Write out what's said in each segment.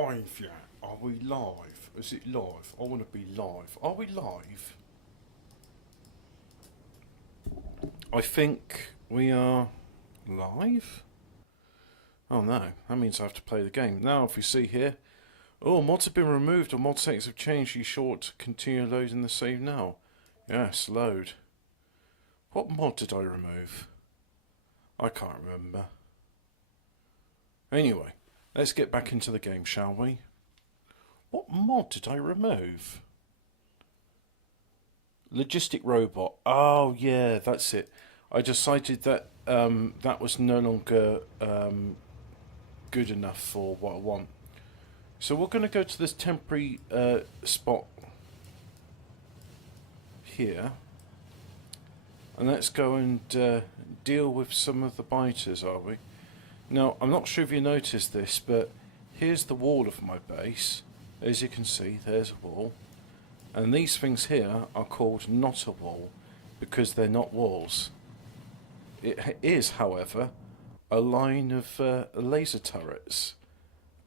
live yet? Are we live? Is it live? I want to be live. Are we live? I think we are live. Oh no, that means I have to play the game. Now if we see here, oh, mods have been removed or mod settings have changed. You sure to continue loading the save now? Yes, load. What mod did I remove? I can't remember. Anyway, let's get back into the game, shall we? What mod did I remove? Logistic robot. Oh yeah, that's it. I decided that that was no longer good enough for what I want. So we're going to go to this temporary spot here. And let's go and deal with some of the biters, are we? Now, I'm not sure if you noticed this, but here's the wall of my base. As you can see, there's a wall. And these things here are called not a wall, because they're not walls. It is, however, a line of laser turrets.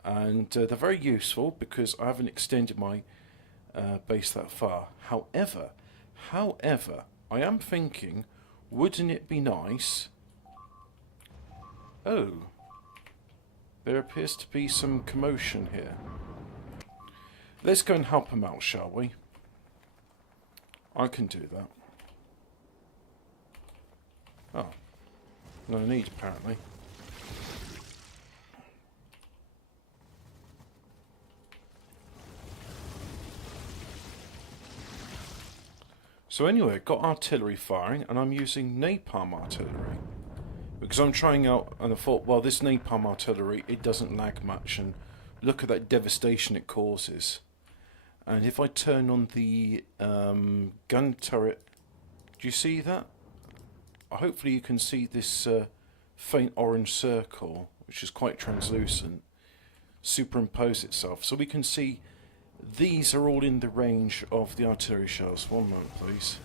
And they're very useful, because I haven't extended my base that far. However, I am thinking, wouldn't it be nice... Oh, there appears to be some commotion here. Let's go and help them out, shall we? I can do that. Oh, no need apparently. So anyway, got artillery firing, and I'm using napalm artillery. Because I'm trying out, and I thought, well, this napalm artillery, it doesn't lag much, and look at that devastation it causes. And if I turn on the gun turret, do you see that? Hopefully you can see this faint orange circle, which is quite translucent, superimpose itself. So we can see these are all in the range of the artillery shells. One moment, please.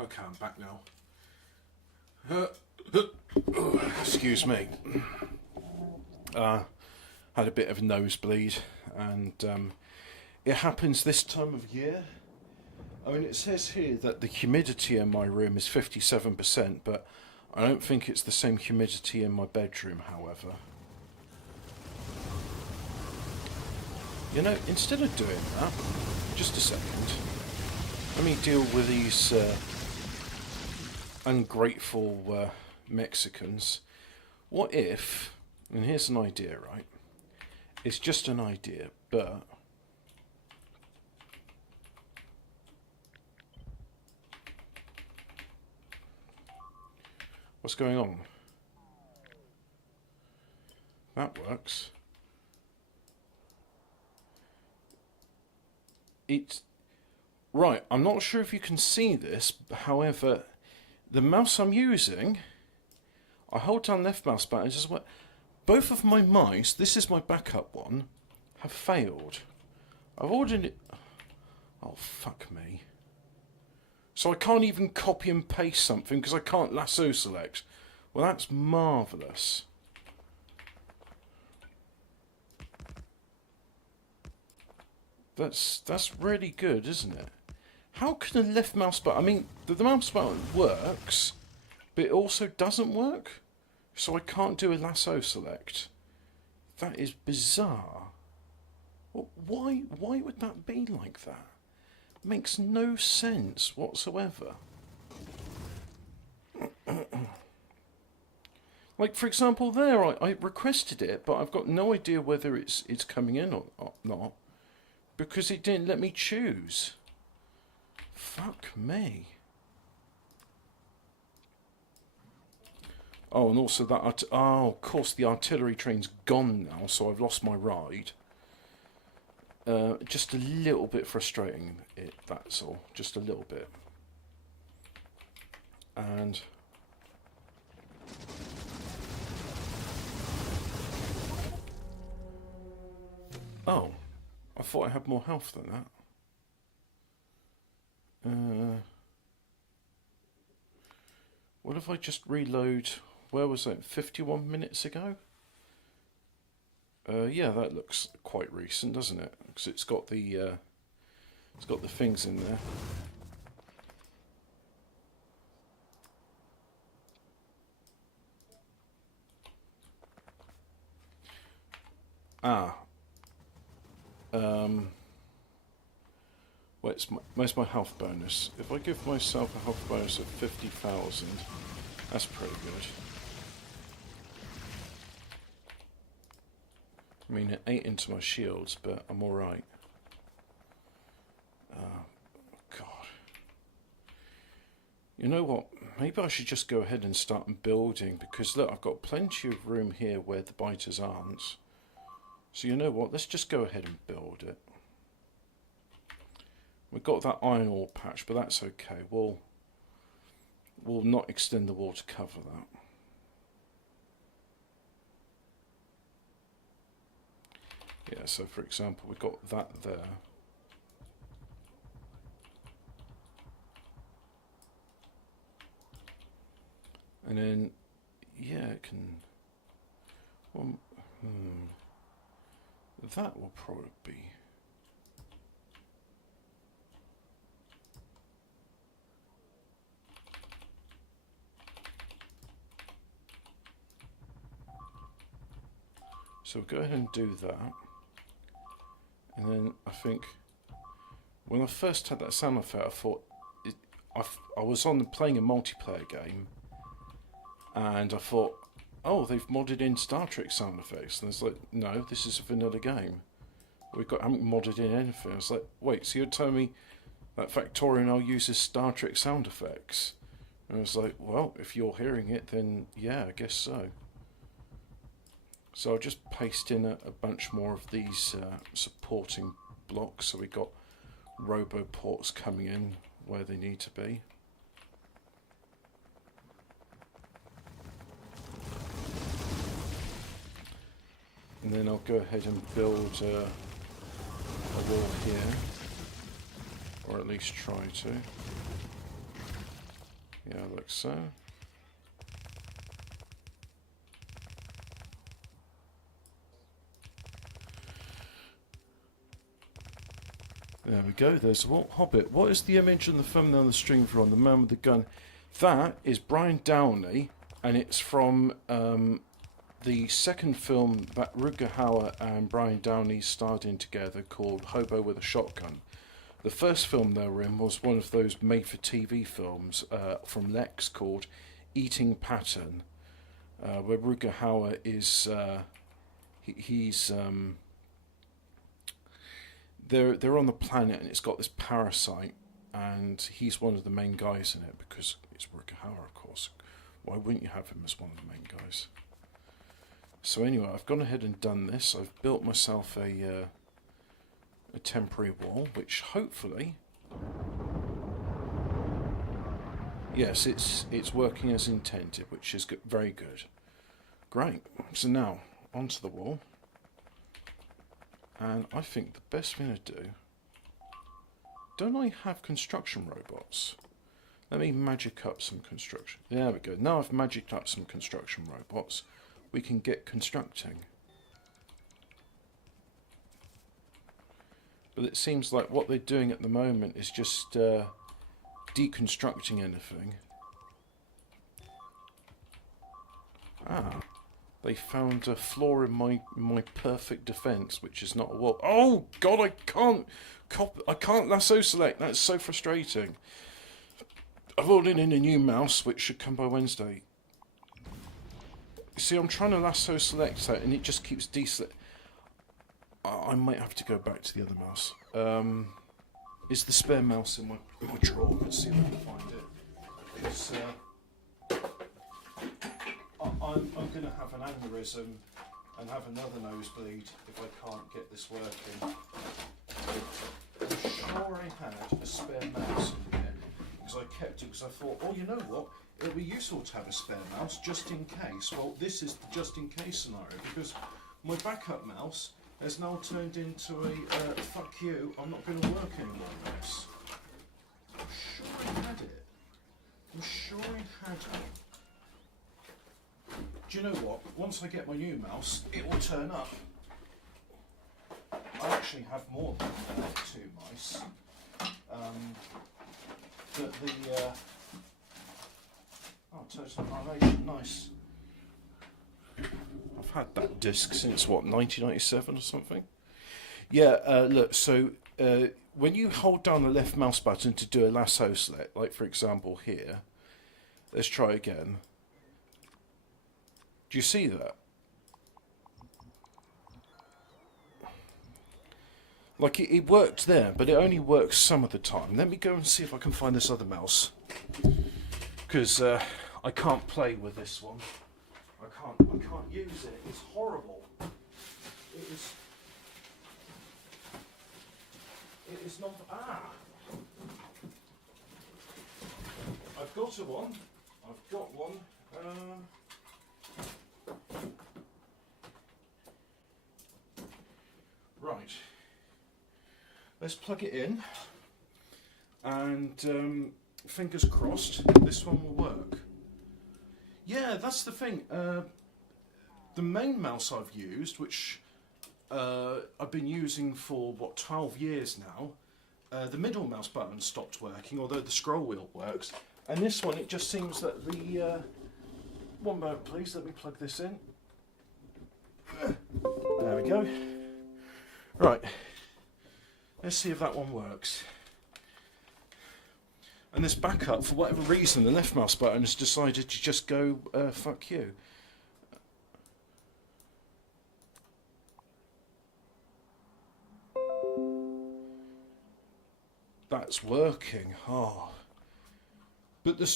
Okay, I'm back now. Excuse me. Had a bit of a nosebleed, and it happens this time of year. I mean, it says here that the humidity in my room is 57%, but I don't think it's the same humidity in my bedroom, however. You know, instead of doing that, just a second, let me deal with these ungrateful Mexicans. What if, and here's an idea, right? It's just an idea, but What's going on? That works. It's right. I'm not sure if you can see this. However, the mouse I'm using, I hold down left mouse button. Just both of my mice. This is my backup one. Have failed. I've ordered it. Oh fuck me. So I can't even copy and paste something because I can't lasso select. Well, that's marvellous. That's really good, isn't it? How can a left mouse button... I mean, the mouse button works, but it also doesn't work. So I can't do a lasso select. That is bizarre. Well, why would that be like that? Makes no sense whatsoever. Like, for example, there, I requested it, but I've got no idea whether it's coming in or not, because it didn't let me choose. Fuck me. Oh, and also that... oh, of course, the artillery train's gone now, so I've lost my ride. Just a little bit frustrating, that's all. Just a little bit. And... oh, I thought I had more health than that. What if I just reload... where was that? 51 minutes ago? Yeah, that looks quite recent, doesn't it? Because it's got the things in there. Ah. Where's my health bonus? If I give myself a health bonus of 50,000, that's pretty good. I mean, it ate into my shields, but I'm alright. God. You know what? Maybe I should just go ahead and start building, because look, I've got plenty of room here where the biters aren't. So you know what? Let's just go ahead and build it. We've got that iron ore patch, but that's okay. We'll not extend the wall to cover that. Yeah, so for example, we've got that there. And then, yeah, it can... well, that will probably be... so we'll go ahead and do that. And then I think when I first had that sound effect, I thought I was playing a multiplayer game, and I thought, oh, they've modded in Star Trek sound effects, and it's like, no, this is a vanilla game. Haven't modded in anything. I was like, wait, so you're telling me that Factorio now uses Star Trek sound effects? And I was like, well, if you're hearing it, then yeah, I guess so. So I'll just paste in a bunch more of these supporting blocks, so we've got robo ports coming in where they need to be. And then I'll go ahead and build a wall here, or at least try to. Yeah, like so. There we go, there's what Hobbit. What is the image on the thumbnail and the string for on the man with the gun? That is Brian Downey, and it's from the second film that Rutger Hauer and Brian Downey starred in together, called Hobo with a Shotgun. The first film they were in was one of those made-for-TV films from Lex called Eating Pattern, where Rutger Hauer is they're on the planet, and it's got this parasite, and he's one of the main guys in it because it's Rutger Hauer, of course. Why wouldn't you have him as one of the main guys? So anyway, I've gone ahead and done this. I've built myself a temporary wall, which hopefully, yes, it's working as intended, which is good, very good. Great. So now onto the wall, and I think the best thing to do. Don't I have construction robots? Let me magic up some construction. There we go. Now I've magicked up some construction robots. We can get constructing. But it seems like what they're doing at the moment is just deconstructing anything. Ah, they found a flaw in my perfect defense, which is not a wall. Oh God, I can't lasso select. That's so frustrating. I've ordered in a new mouse, which should come by Wednesday. You see, I'm trying to lasso select that, and it just keeps deselect. I might have to go back to the other mouse. Is the spare mouse in my drawer? Let's see if I can find it. Because I'm going to have an aneurysm and have another nosebleed if I can't get this working. I'm sure I had a spare mouse in here because I kept it because I thought, oh, you know what? It'll be useful to have a spare mouse just in case. Well, this is the just in case scenario because my backup mouse has now turned into a fuck you, I'm not going to work anymore mouse. I'm sure I had it. I'm sure I had it. Do you know what? Once I get my new mouse, it will turn up. I actually have more than two mice. But the oh, total annihilation, nice. I've had that disc since what, 1997 or something? Yeah, look, so when you hold down the left mouse button to do a lasso select, like for example here, let's try again. Do you see that? Like it worked there, but it only works some of the time. Let me go and see if I can find this other mouse. Because I can't play with this one. I can't use it. It's horrible. It is not. I've got a one. I've got one. Right. Let's plug it in. And fingers crossed, this one will work. Yeah, that's the thing. The main mouse I've used, which I've been using for, what, 12 years now, the middle mouse button stopped working, although the scroll wheel works. And this one, it just seems that the... one moment, please. Let me plug this in. There we go. Right. Let's see if that one works. And this backup, for whatever reason, the left mouse button has decided to just go, fuck you. That's working. Oh. But the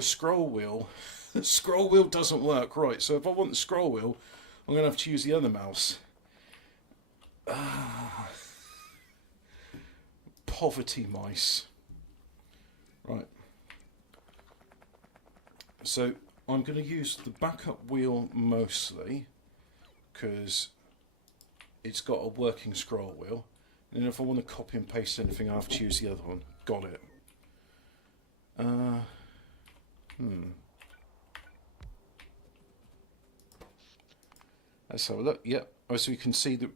scroll wheel, the scroll wheel doesn't work. Right, so if I want the scroll wheel, I'm going to have to use the other mouse. Poverty mice. Right. So I'm going to use the backup wheel mostly because it's got a working scroll wheel. And if I want to copy and paste anything, I have to use the other one. Got it. Let's have a look. Yep. As we can see, that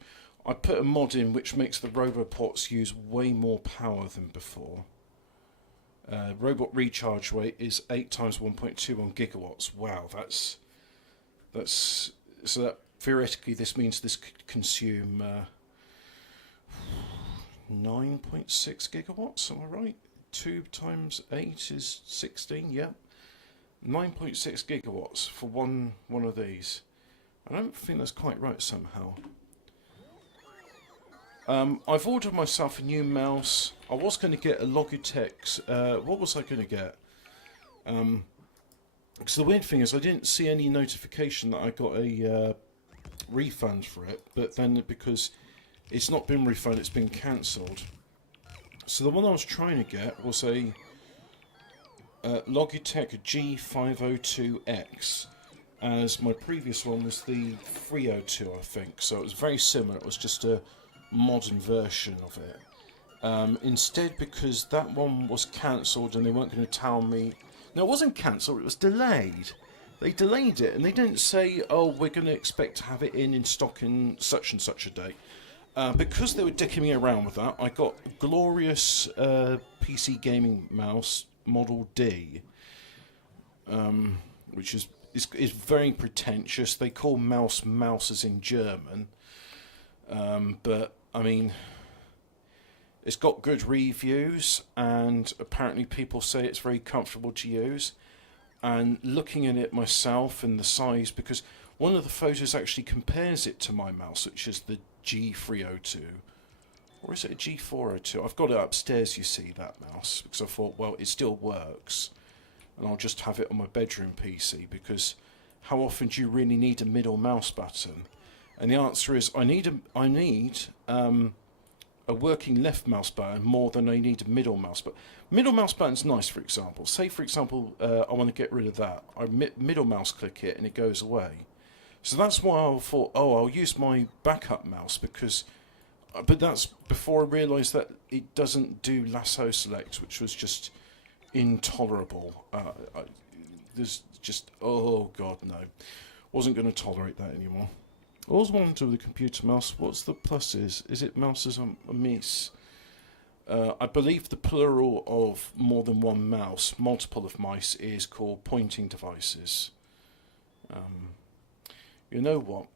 I put a mod in which makes the robopods use way more power than before. Robot recharge rate is 8 times 1.21 gigawatts. Wow, that's so that theoretically this means this could consume 9.6 gigawatts. Am I right? 2 times 8 is 16. Yeah, 9.6 gigawatts for one of these. I don't think that's quite right somehow. I've ordered myself a new mouse. I was going to get a Logitech. What was I going to get? Because the weird thing is, I didn't see any notification that I got a refund for it, but then because it's not been refunded, it's been cancelled. So the one I was trying to get was a Logitech G502X, as my previous one was the 302, I think. So it was very similar. It was just a modern version of it. Instead, because that one was cancelled and they weren't going to tell me. No, it wasn't cancelled. It was delayed. They delayed it, and they didn't say, "Oh, we're going to expect to have it in stock in such and such a date." Because they were dicking me around with that, I got a glorious PC gaming mouse Model D, which is very pretentious. They call mouses in German, but I mean, it's got good reviews, and apparently people say it's very comfortable to use. And looking at it myself and the size, because one of the photos actually compares it to my mouse, which is the G302, or is it a G402? I've got it upstairs, you see, that mouse, because I thought, well, it still works, and I'll just have it on my bedroom PC, because how often do you really need a middle mouse button? And the answer is, I need a working left mouse button more than I need a middle mouse button. Middle mouse button's nice, for example. Say, for example, I want to get rid of that. I middle mouse click it and it goes away. So that's why I thought, oh, I'll use my backup mouse, because... But that's before I realised that it doesn't do lasso select, which was just intolerable. There's just... Oh, God, no. Wasn't going to tolerate that anymore. I always wanted to do with the computer mouse. What's the pluses? Is it mouses on a mice? I believe the plural of more than one mouse, multiple of mice, is called pointing devices. You know what?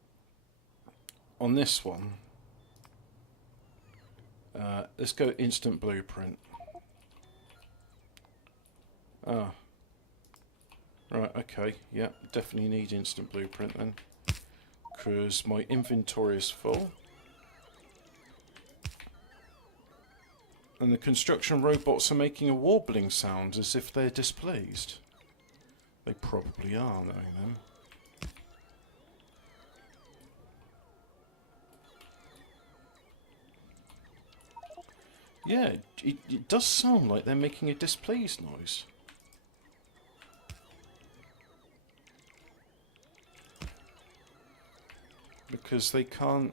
On this one, let's go instant blueprint. Ah. Right, okay. Yeah, definitely need instant blueprint then, because my inventory is full. And the construction robots are making a warbling sound as if they're displeased. They probably are, knowing them. Yeah, it does sound like they're making a displeased noise. Because they can't...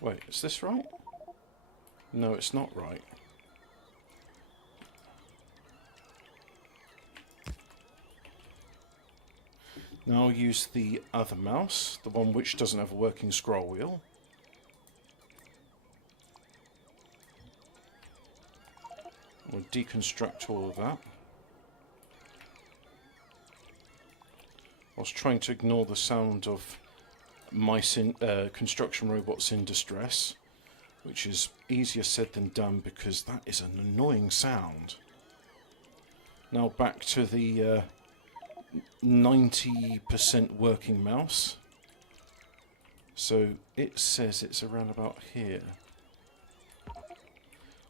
Wait, is this right? No, it's not right. Now I'll use the other mouse, the one which doesn't have a working scroll wheel. We'll deconstruct all of that. I was trying to ignore the sound of mice in, construction robots in distress, which is easier said than done because that is an annoying sound. Now back to the 90% working mouse. So it says it's around about here.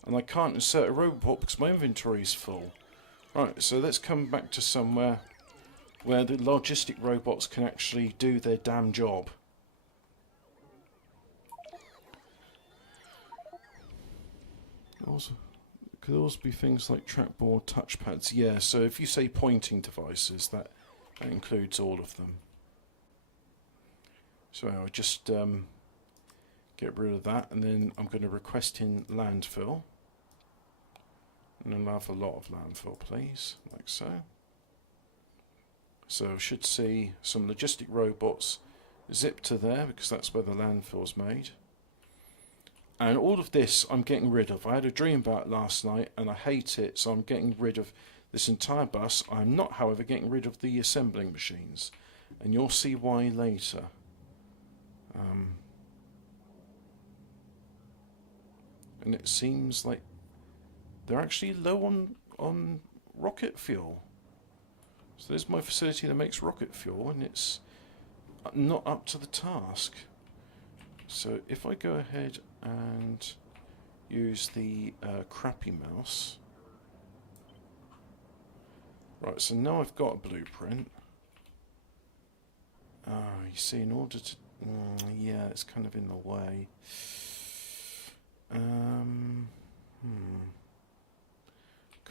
And I can't insert a robot because my inventory is full. Right, so let's come back to somewhere where the logistic robots can actually do their damn job. Also, could also be things like trackball, touchpads. Yeah, so if you say pointing devices, that includes all of them. So I'll just get rid of that, and then I'm going to request in landfill. And I'll have a lot of landfill, please, like so. So I should see some logistic robots zip to there, because that's where the landfill's made. And all of this I'm getting rid of. I had a dream about it last night and I hate it, so I'm getting rid of this entire bus. I'm not, however, getting rid of the assembling machines. And you'll see why later. And it seems like they're actually low on rocket fuel. So there's my facility that makes rocket fuel, and it's not up to the task. So if I go ahead and use the crappy mouse. Right, so now I've got a blueprint. You see, in order to... yeah, it's kind of in the way.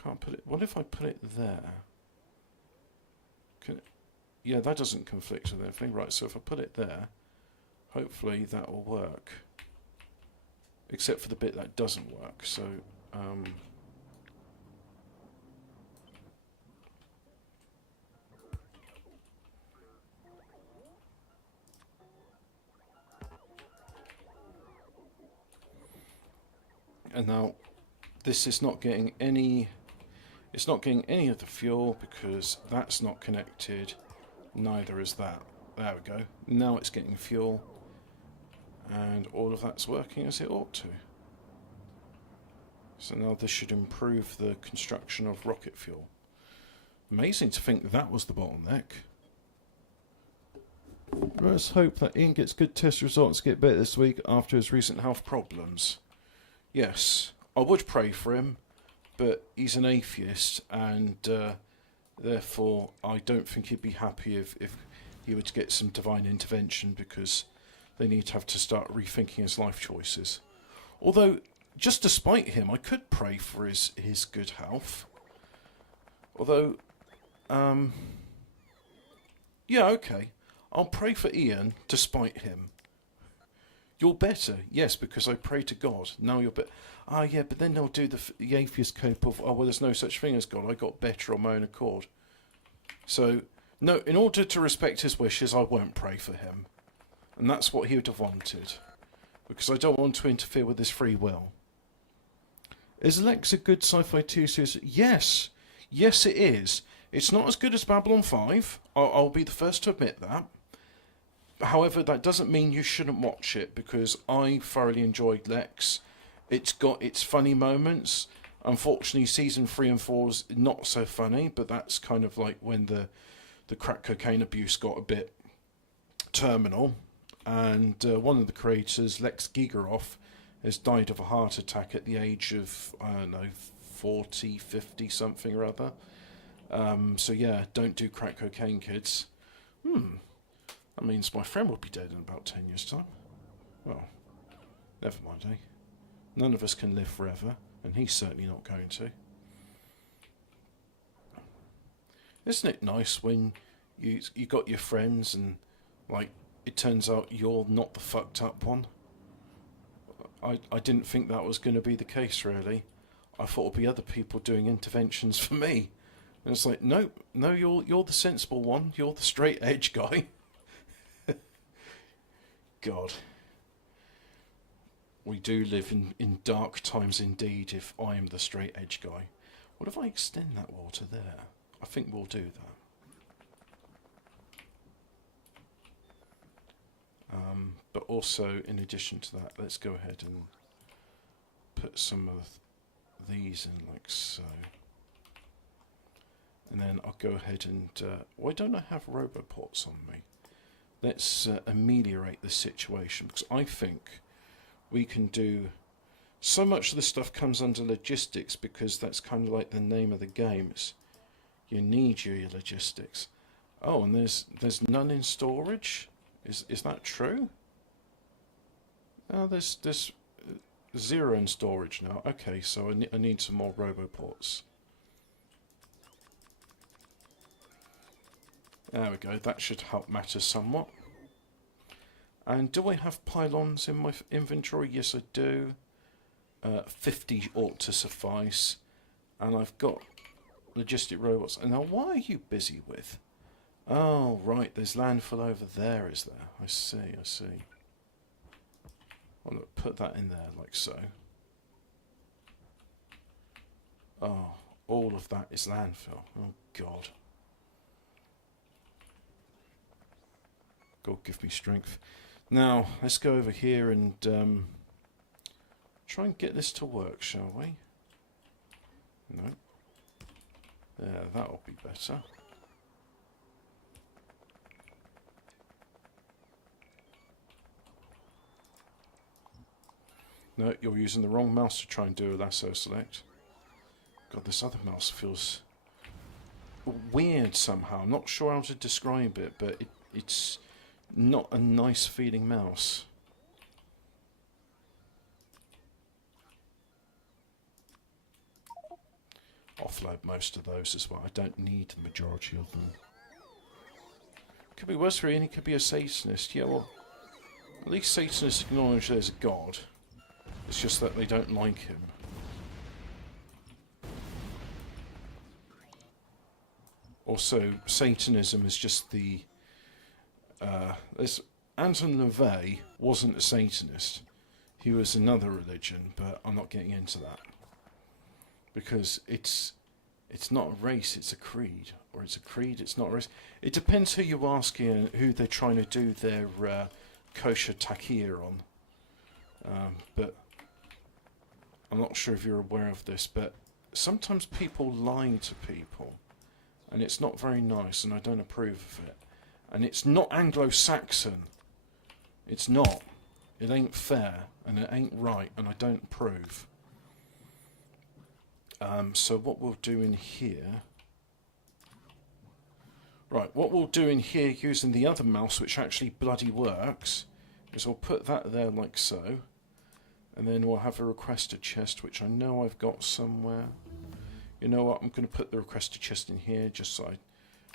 Can't put it... What if I put it there? Yeah, that doesn't conflict with anything. Right, so if I put it there, hopefully that will work. Except for the bit that doesn't work, so... and now, this is not getting any... It's not getting any of the fuel because that's not connected. Neither is that. There we go. Now it's getting fuel. And all of that's working as it ought to. So now this should improve the construction of rocket fuel. Amazing to think that was the bottleneck. Let's hope that Ian gets good test results, get better this week after his recent health problems. Yes, I would pray for him, but he's an atheist, and therefore I don't think he'd be happy if he were to get some divine intervention, because they need to have to start rethinking his life choices. Although, just despite him, I could pray for his good health. Although, yeah, okay. I'll pray for Ian despite him. You're better, yes, because I pray to God. Now you're better. Ah, yeah, but then they'll do the atheist cope of, oh, well, there's no such thing as God. I got better on my own accord. So, no, in order to respect his wishes, I won't pray for him. And that's what he would have wanted. Because I don't want to interfere with his free will. Is Lex a good sci-fi 2 series? Yes. Yes, it is. It's not as good as Babylon 5. I'll be the first to admit that. However, that doesn't mean you shouldn't watch it, because I thoroughly enjoyed Lex. It's got its funny moments. Unfortunately, season 3 and 4 is not so funny, but that's kind of like when the crack cocaine abuse got a bit terminal. And one of the creators, Lex Gigeroff, has died of a heart attack at the age of, I don't know, 40, 50, something or other. So yeah, don't do crack cocaine, kids. That means my friend will be dead in about 10 years' time. Well, never mind, eh? None of us can live forever, and he's certainly not going to. Isn't it nice when you got your friends and, like, it turns out you're not the fucked up one? I didn't think that was going to be the case, really. I thought it'd be other people doing interventions for me. And it's like, no, you're the sensible one. You're the straight edge guy. God. We do live in dark times indeed if I am the straight edge guy. What if I extend that wall to there? I think we'll do that. But also, in addition to that, let's go ahead and put some of these in like so. And then I'll go ahead and... why don't I have roboports on me? Let's ameliorate the situation, because I think we can do... So much of the stuff comes under logistics, because that's kind of like the name of the game. You need your logistics. Oh, and there's none in storage? Is that true? Oh, there's 0 in storage now. Okay, so I need some more roboports. There we go, that should help matters somewhat. And do I have pylons in my inventory? Yes, I do. 50 ought to suffice. And I've got logistic robots. And now, what are you busy with? Oh, right, there's landfill over there, is there? I see. Well, look, put that in there like so. Oh, all of that is landfill. Oh, God. God, give me strength. Now, let's go over here and try and get this to work, shall we? No. Yeah, that'll be better. No, you're using the wrong mouse to try and do a lasso select. God, this other mouse feels weird somehow. I'm not sure how to describe it, but it's not a nice feeling mouse. Offload most of those as well. I don't need the majority of them. Could be worse for Ian, he could be a Satanist. Yeah, well, at least Satanists acknowledge there's a God. It's just that they don't like him. Also, Satanism is just the... Anton LaVey wasn't a Satanist. He was another religion, but I'm not getting into that. Because it's not a race, it's a creed. Or it's a creed, it's not a race. It depends who you're asking and who they're trying to do their kosher takir on. But I'm not sure if you're aware of this, but sometimes people lie to people. And it's not very nice, and I don't approve of it. And it's not Anglo-Saxon. It's not. It ain't fair, and it ain't right, and I don't approve. So what we'll do in here... Right, what we'll do in here using the other mouse, which actually bloody works, is we'll put that there like so. And then we'll have a requested chest, which I know I've got somewhere. You know what, I'm going to put the requested chest in here, just so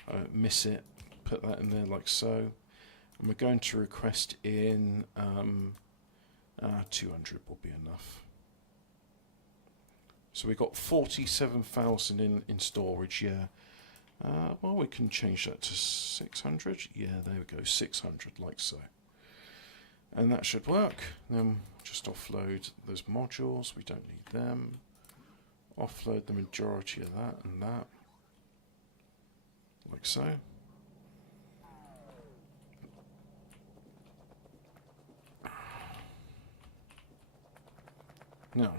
I don't miss it. Put that in there like so. And we're going to request in... 200 will be enough. So we've got 47,000 in storage, yeah. Well, we can change that to 600. Yeah, there we go, 600, like so. And that should work. Then just offload those modules, we don't need them. Offload the majority of that and that. Like so. Now,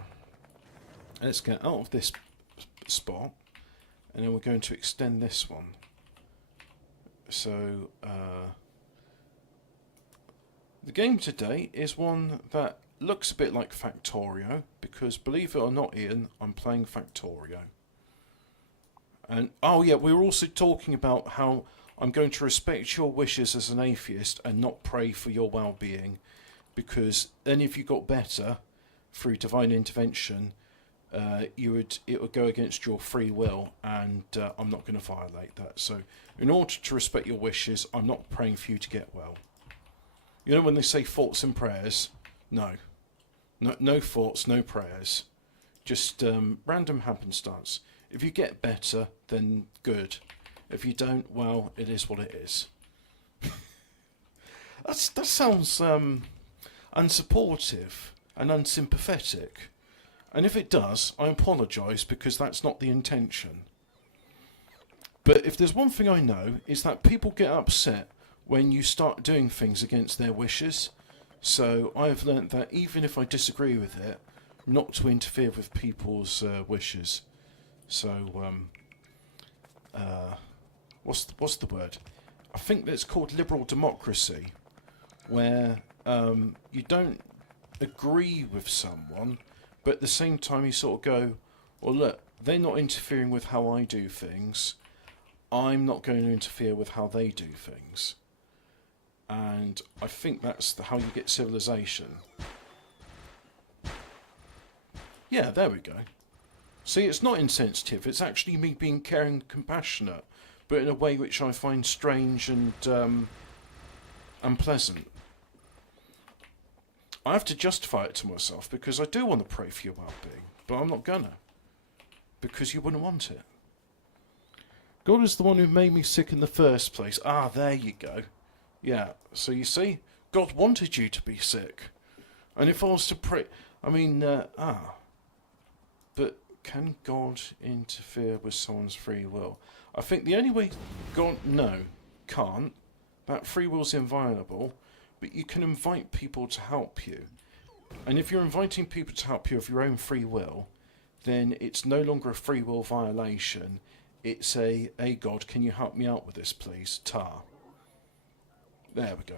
let's get out of this spot, and then we're going to extend this one. So, the game today is one that looks a bit like Factorio, because believe it or not, Ian, I'm playing Factorio. And, oh yeah, we were also talking about how I'm going to respect your wishes as an atheist and not pray for your well-being, because then if you got better through divine intervention, it would go against your free will, and I'm not going to violate that. So in order to respect your wishes, I'm not praying for you to get well. You know when they say thoughts and prayers? No thoughts, no prayers, just random happenstance. If you get better, then good. If you don't, well, it is what it is. That sounds unsupportive and unsympathetic. And if it does, I apologise, because that's not the intention. But if there's one thing I know, is that people get upset when you start doing things against their wishes. So I've learnt that even if I disagree with it, not to interfere with people's wishes. So, what's the word? I think that's called liberal democracy, where you don't agree with someone, but at the same time you sort of go, well look, they're not interfering with how I do things, I'm not going to interfere with how they do things. And I think that's how you get civilization. Yeah, there we go. See, it's not insensitive, it's actually me being caring and compassionate, but in a way which I find strange and unpleasant. I have to justify it to myself, because I do want to pray for your well-being, but I'm not gonna, because you wouldn't want it. God is the one who made me sick in the first place. Ah, there you go. Yeah, so you see, God wanted you to be sick. And if I was to pray, I mean, but can God interfere with someone's free will? I think the only way God, no, can't. That free will's inviolable, but you can invite people to help you. And if you're inviting people to help you of your own free will, then it's no longer a free will violation. It's hey God, can you help me out with this, please? Tar. There we go.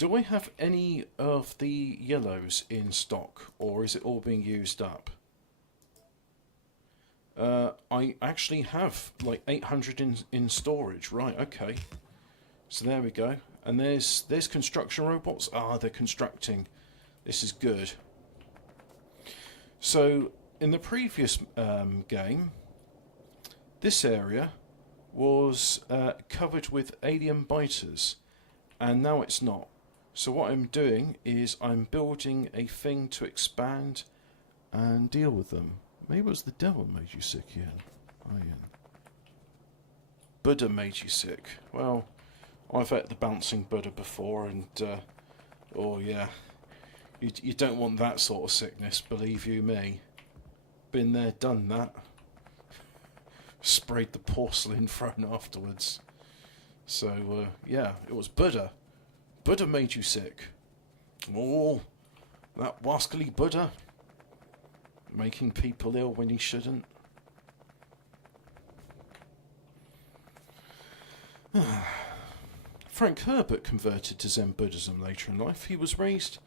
Do I have any of the yellows in stock, or is it all being used up? I actually have like 800 in storage. Right, okay. So there we go. And there's construction robots. Ah, they're constructing. This is good. So in the previous game, this area was covered with alien biters, and now it's not. So what I'm doing is I'm building a thing to expand and deal with them. Maybe it was the devil made you sick, Ian. Oh, Ian. Buddha made you sick. Well, I've had the bouncing Buddha before, and oh yeah, you don't want that sort of sickness, believe you me. Been there, done that. Sprayed the porcelain throne afterwards. So yeah, it was Buddha. Buddha made you sick. Oh, that wascally Buddha. Making people ill when he shouldn't. Frank Herbert converted to Zen Buddhism later in life. He was raised,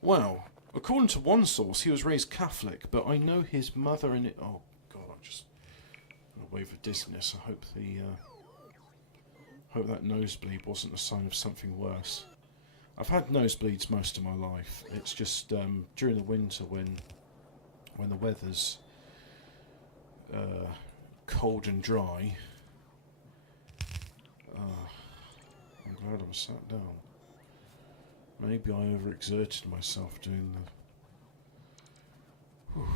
well, according to one source, he was raised Catholic, but I know his mother and it. Oh God, I just got a wave of dizziness. I hope hope that nosebleed wasn't a sign of something worse. I've had nosebleeds most of my life. It's just during the winter when the weather's cold and dry. I'm glad I was sat down. Maybe I overexerted myself doing the... God,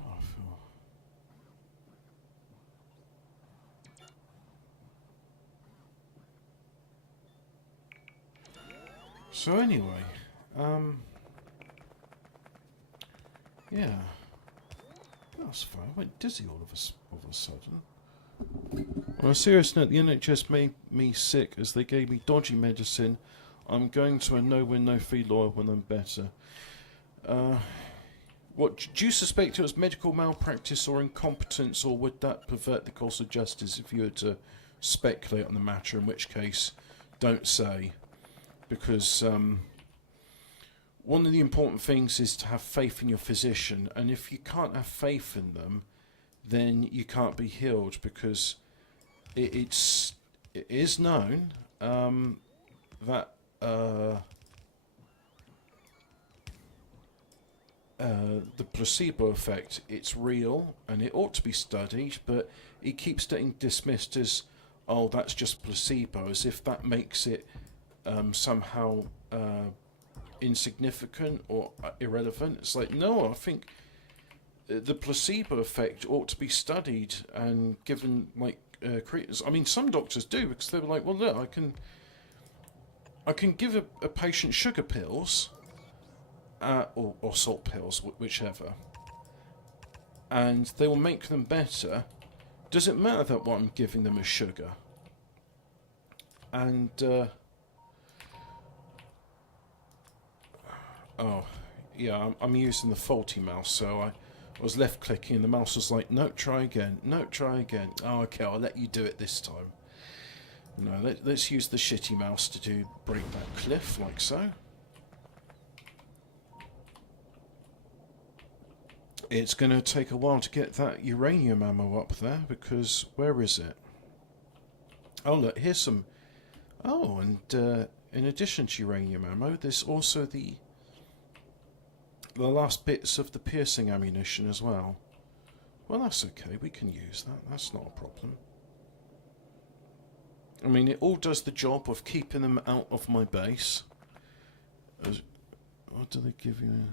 I feel... So anyway, yeah, that's fine. I went dizzy all of a sudden. On a serious note, the NHS made me sick as they gave me dodgy medicine. I'm going to a no-win, no-fee lawyer when I'm better. What do you suspect it was medical malpractice or incompetence, or would that pervert the course of justice if you were to speculate on the matter? In which case, don't say, because one of the important things is to have faith in your physician, and if you can't have faith in them, then you can't be healed, because it is known that the placebo effect, it's real and it ought to be studied, but it keeps getting dismissed as, oh, that's just placebo, as if that makes it somehow insignificant or irrelevant. It's like, no, I think the placebo effect ought to be studied and given like credence. I mean, some doctors do, because they're like, well, look, I can give a patient sugar pills or salt pills, whichever, and they will make them better. Does it matter that what I'm giving them is sugar? And oh yeah, I'm using the faulty mouse, so I was left clicking and the mouse was like, no, try again, no, try again. Oh, okay, I'll let you do it this time. No, let's use the shitty mouse to break that cliff, like so. It's going to take a while to get that uranium ammo up there, because where is it? Oh, look, here's some... Oh, and in addition to uranium ammo, there's also the last bits of the piercing ammunition as well. Well, that's okay, we can use that, that's not a problem. I mean, it all does the job of keeping them out of my base. What do they give you?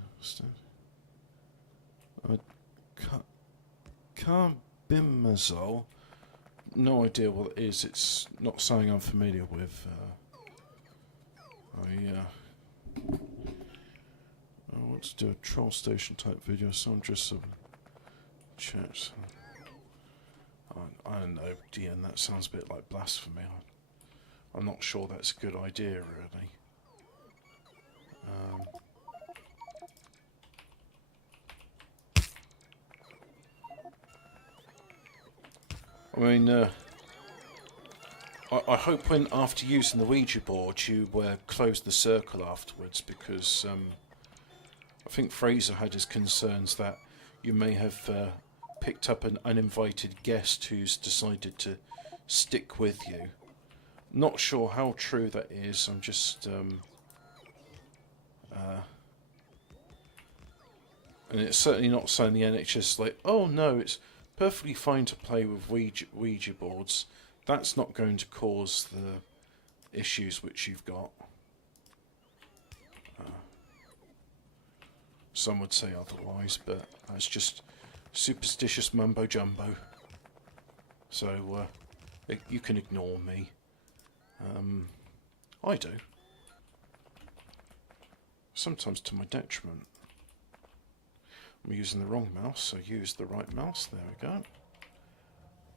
Carbimazole. No idea what it is. It's not something I'm familiar with. I want to do a troll station type video, so I'm just some chats. I don't know, Dean, that sounds a bit like blasphemy. I'm not sure that's a good idea, really. I mean, I hope when after using the Ouija board you close the circle afterwards, because I think Fraser had his concerns that you may have picked up an uninvited guest who's decided to stick with you. Not sure how true that is. I'm just and it's certainly not saying the NHS like, oh no, it's perfectly fine to play with Ouija boards. That's not going to cause the issues which you've got. Some would say otherwise, but that's just superstitious mumbo jumbo. So you can ignore me. I do. Sometimes to my detriment. I'm using the wrong mouse, so use the right mouse. There we go.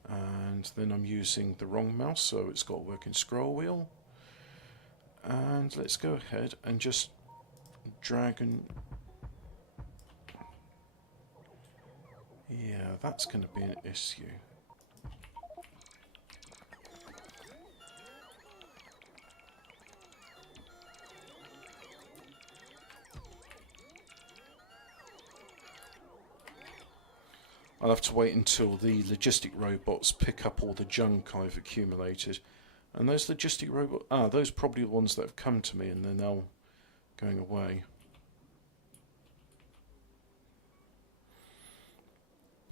And then I'm using the wrong mouse, so it's got a working scroll wheel. And let's go ahead and just drag and... yeah, that's going to be an issue. I'll have to wait until the logistic robots pick up all the junk I've accumulated. And those logistic robots... those are probably the ones that have come to me and they're now going away.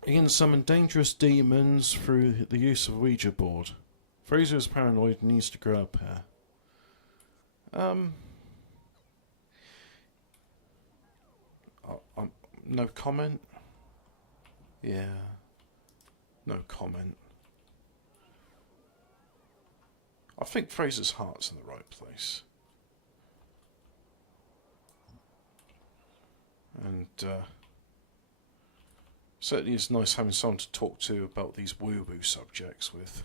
Ian summoned dangerous demons through the use of a Ouija board. Fraser is paranoid and needs to grow up here. No comment? Yeah. No comment. I think Fraser's heart's in the right place. And certainly it's nice having someone to talk to about these woo-woo subjects with.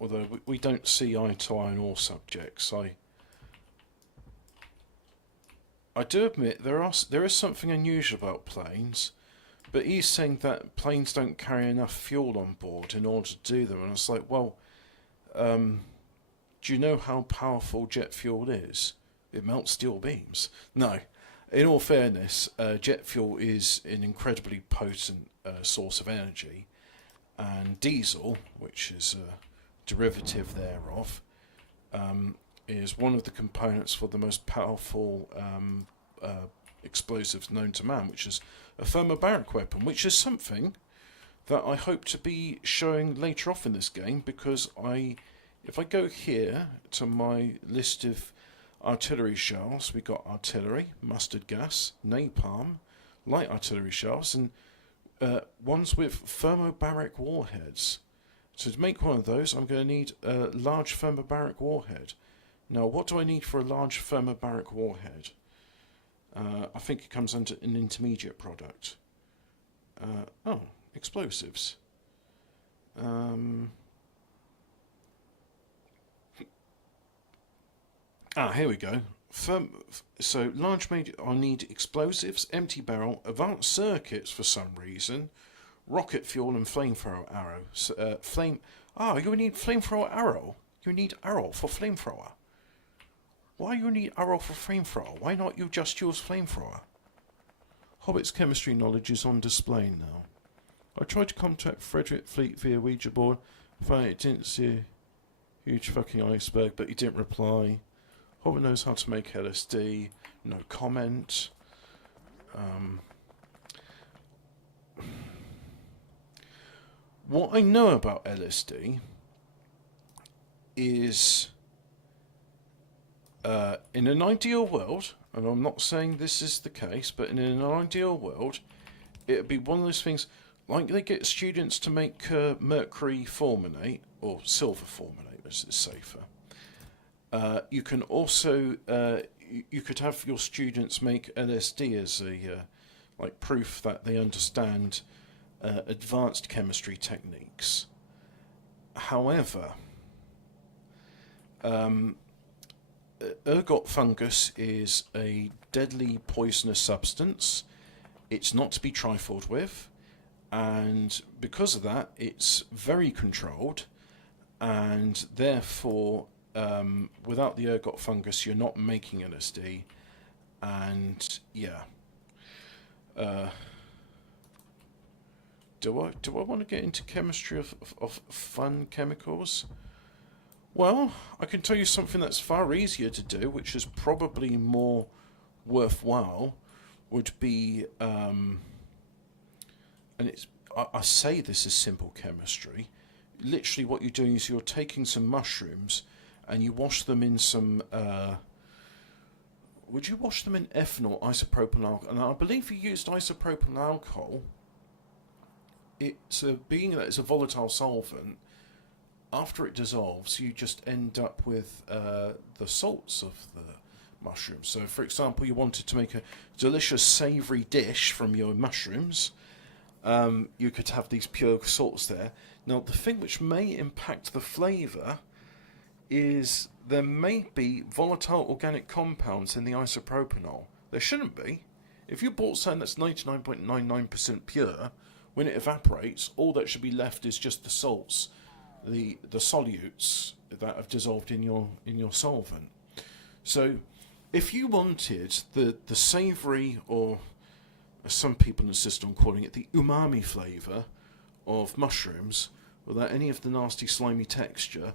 Although we don't see eye to eye on all subjects, I do admit there is something unusual about planes, but he's saying that planes don't carry enough fuel on board in order to do them, and I was like, well, do you know how powerful jet fuel is? It melts steel beams. No, in all fairness, jet fuel is an incredibly potent source of energy, and diesel, which is a derivative thereof, is one of the components for the most powerful explosives known to man, which is a thermobaric weapon, which is something that I hope to be showing later off in this game, because if I go here to my list of artillery shells, we got artillery, mustard gas, napalm, light artillery shells, and ones with thermobaric warheads. So to make one of those, I'm going to need a large thermobaric warhead. Now, what do I need for a large thermobaric warhead? I think it comes under an intermediate product. Explosives. Here we go. So, large major, I need explosives, empty barrel, advanced circuits for some reason, rocket fuel, and flamethrower arrow. You need flamethrower arrow? You need arrow for flamethrower. Why you need arrow for flamethrower? Why not you just use flamethrower? Hobbit's chemistry knowledge is on display now. I tried to contact Frederick Fleet via Ouija board. Found it didn't see a huge fucking iceberg, but he didn't reply. Hobbit knows how to make LSD. No comment. What I know about LSD is, in an ideal world, and I'm not saying this is the case, but in an ideal world, it would be one of those things, like they get students to make mercury fulminate, or silver fulminate, as it's safer. You can also, you could have your students make LSD as a, like proof that they understand advanced chemistry techniques. However, ergot fungus is a deadly poisonous substance. It's not to be trifled with. and because of that, it's very controlled, and therefore, without the ergot fungus, you're not making LSD, and yeah. Uh, do I want to get into chemistry of fun chemicals? Well, I can tell you something that's far easier to do, which is probably more worthwhile, would be, and I say this is simple chemistry. Literally, what you're doing is you're taking some mushrooms and you wash them in some. Would you wash them in ethanol, isopropyl alcohol? And I believe you used isopropyl alcohol. It's being that it's a volatile solvent. After it dissolves, you just end up with the salts of the mushrooms. So, for example, you wanted to make a delicious savoury dish from your mushrooms. You could have these pure salts there. Now, the thing which may impact the flavour is there may be volatile organic compounds in the isopropanol. There shouldn't be. If you bought something that's 99.99% pure, when it evaporates, all that should be left is just the salts, the solutes that have dissolved in your solvent. So, if you wanted the savoury, or as some people insist on calling it, the umami flavour of mushrooms, without any of the nasty slimy texture,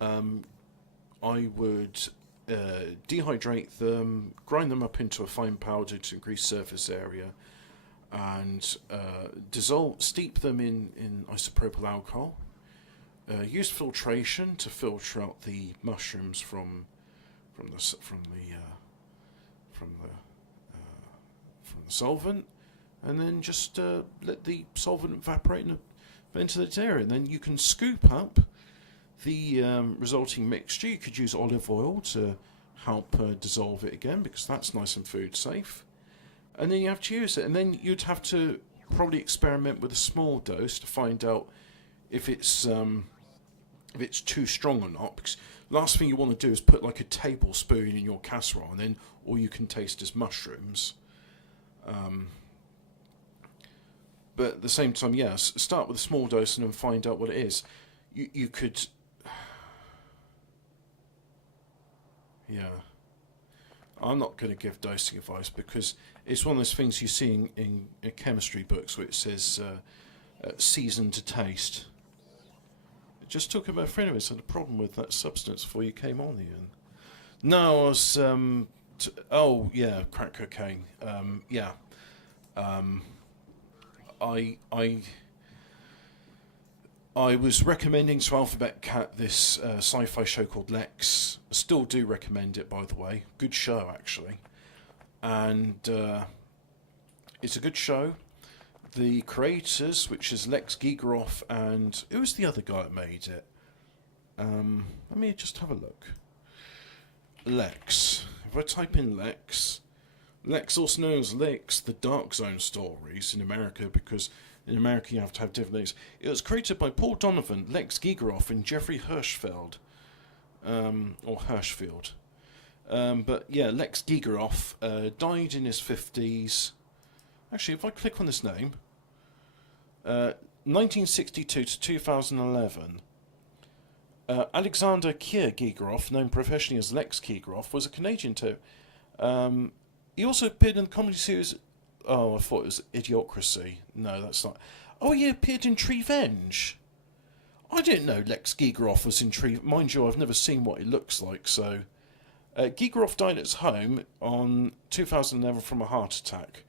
I would dehydrate them, grind them up into a fine powder to increase surface area, and steep them in isopropyl alcohol. Use filtration to filter out the mushrooms from the solvent, and then just let the solvent evaporate in a ventilated area. And then you can scoop up the resulting mixture. You could use olive oil to help dissolve it again, because that's nice and food safe. And then you have to use it, and then you'd have to probably experiment with a small dose to find out if it's too strong or not. Because last thing you want to do is put like a tablespoon in your casserole, and then all you can taste is mushrooms. But at the same time, yes, start with a small dose and then find out what it is. You could, yeah. I'm not going to give dosing advice, because it's one of those things you see in chemistry books where it says season to taste. Just talking about a friend of his had a problem with that substance before you came on, Ian. No, I was crack cocaine. I was recommending to Alphabet Cat this sci-fi show called Lex. I still do recommend it, by the way. Good show, actually. And it's a good show. The creators, which is Lex Gigeroff, and who was the other guy that made it? Let me just have a look. Lex. If I type in Lex, also known as Lex, the Dark Zone stories in America, because in America you have to have different names. It was created by Paul Donovan, Lex Gigeroff, and Jeffrey Hirschfeld, or Hirschfield. But yeah, Lex Gigeroff died in his 50s. Actually, if I click on this name, 1962 to 2011. Alexander Kier Gigeroff, known professionally as Lex Gigeroff, was a Canadian too. He also appeared in the comedy series. Oh, I thought it was Idiocracy. No, that's not. Oh, he appeared in Treevenge. I didn't know Lex Gigeroff was in Treevenge. Mind you, I've never seen what he looks like. So, Gigeroff died at his home on 2011 from a heart attack.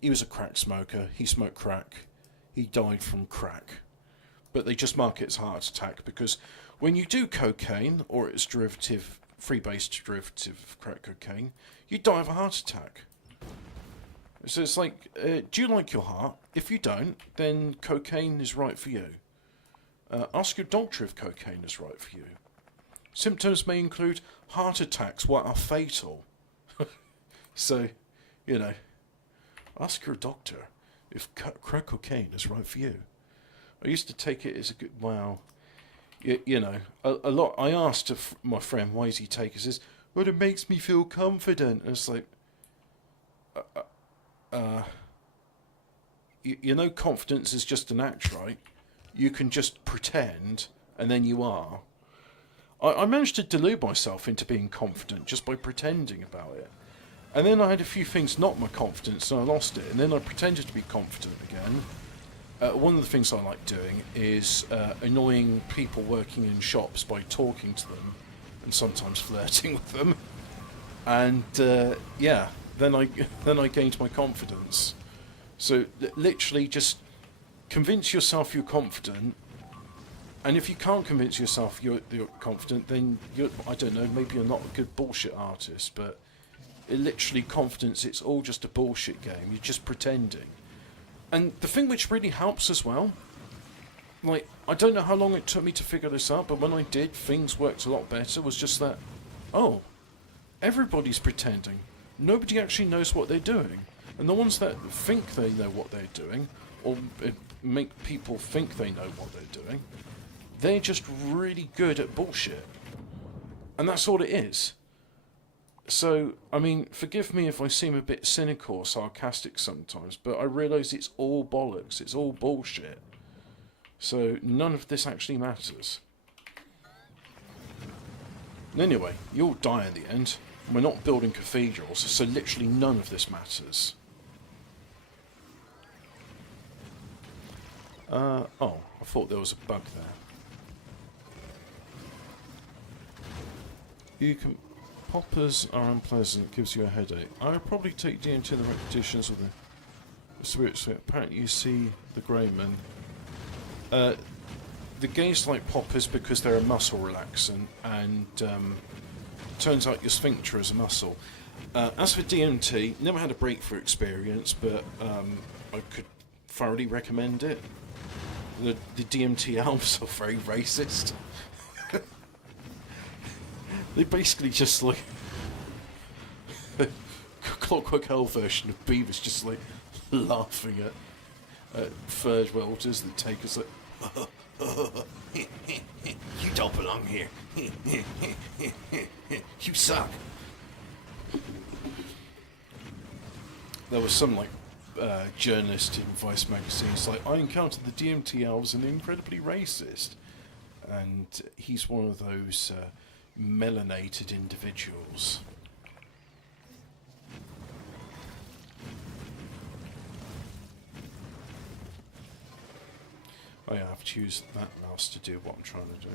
He was a crack smoker. He smoked crack. He died from crack. But they just mark it as heart attack, because when you do cocaine, or its derivative, free-based derivative of crack cocaine, you die of a heart attack. So it's like, do you like your heart? If you don't, then cocaine is right for you. Ask your doctor if cocaine is right for you. Symptoms may include heart attacks, what are fatal. So, ask your doctor if crack cocaine is right for you. I used to take it as a good, wow. A lot. I asked my friend, why does he take it? He says, well, it makes me feel confident. And it's like, you know, confidence is just an act, right? You can just pretend, and then you are. I managed to delude myself into being confident just by pretending about it. And then I had a few things knock my confidence and I lost it. And then I pretended to be confident again. One of the things I like doing is annoying people working in shops by talking to them and sometimes flirting with them. And yeah, then I gained my confidence. So literally just convince yourself you're confident. And if you can't convince yourself you're confident, then I don't know, maybe you're not a good bullshit artist, but literally confidence, it's all just a bullshit game. You're just pretending. And the thing which really helps as well, like, I don't know how long it took me to figure this out, but when I did, things worked a lot better, was just that, oh, everybody's pretending. Nobody actually knows what they're doing. And the ones that think they know what they're doing, or make people think they know what they're doing, they're just really good at bullshit. And that's all it is. So, I mean, forgive me if I seem a bit cynical or sarcastic sometimes, but I realise it's all bollocks, it's all bullshit. So, none of this actually matters. And anyway, you'll die in the end. We're not building cathedrals, so literally none of this matters. Oh, I thought there was a bug there. You can... Poppers are unpleasant, gives you a headache. I would probably take DMT and the repetitions of the spirit suite. Apparently you see the grey men. The gays like poppers because they're a muscle relaxant, and turns out your sphincter is a muscle. As for DMT, never had a breakthrough experience, but I could thoroughly recommend it. The DMT elves are very racist. They basically just like Clockwork Hell version of Beavis, just like laughing at third welders that take us like, you don't belong here. You suck. There was some like journalist in Vice magazine. It's like, I encountered the DMT elves and they're incredibly racist, and he's one of those melanated individuals. Oh yeah, I have to use that mouse to do what I'm trying to do.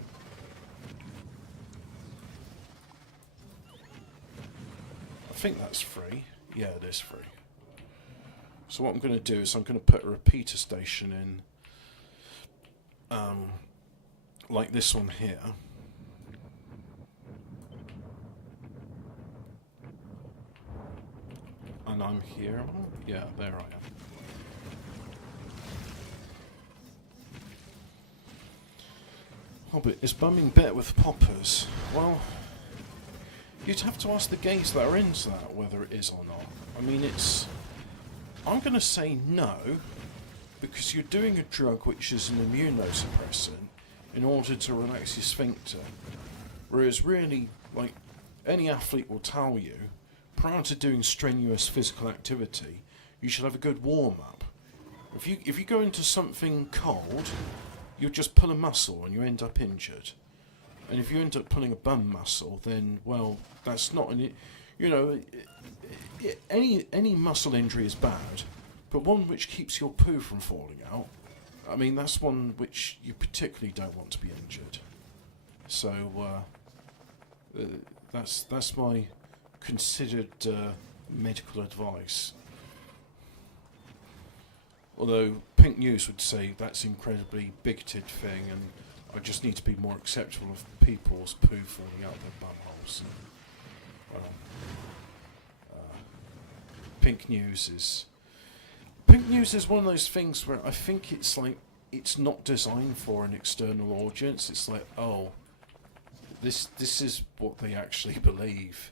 I think that's free. Yeah, it is free. So what I'm going to do is I'm going to put a repeater station in, like this one here. And I'm here. Yeah, there I am. Oh, but is bumming better with poppers? Well, you'd have to ask the gays that are into that whether it is or not. I mean, I'm going to say no, because you're doing a drug which is an immunosuppressant in order to relax your sphincter. Whereas really, like, any athlete will tell you, prior to doing strenuous physical activity, you should have a good warm-up. If you go into something cold, you'll just pull a muscle and you end up injured. And if you end up pulling a bum muscle, then, well, that's not an... You know, any muscle injury is bad, but one which keeps your poo from falling out, I mean, that's one which you particularly don't want to be injured. So, that's my considered medical advice. Although Pink News would say that's an incredibly bigoted thing, and I just need to be more acceptable of people's poo falling out their bumholes. Pink News is one of those things where I think it's like, it's not designed for an external audience. It's like, oh, this is what they actually believe.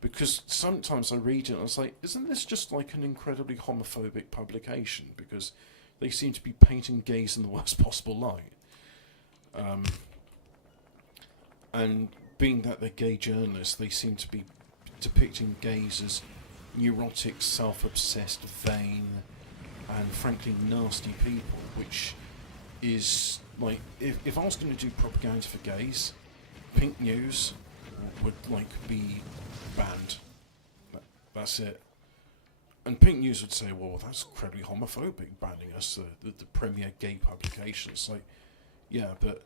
Because sometimes I read it and I was like, isn't this just like an incredibly homophobic publication? Because they seem to be painting gays in the worst possible light. And being that they're gay journalists, they seem to be depicting gays as neurotic, self-obsessed, vain, and frankly nasty people, which is like, if I was going to do propaganda for gays, pink news would like be banned. That's it. And Pink News would say, well, that's incredibly homophobic, banning us, the premier gay publication. It's like, yeah, but,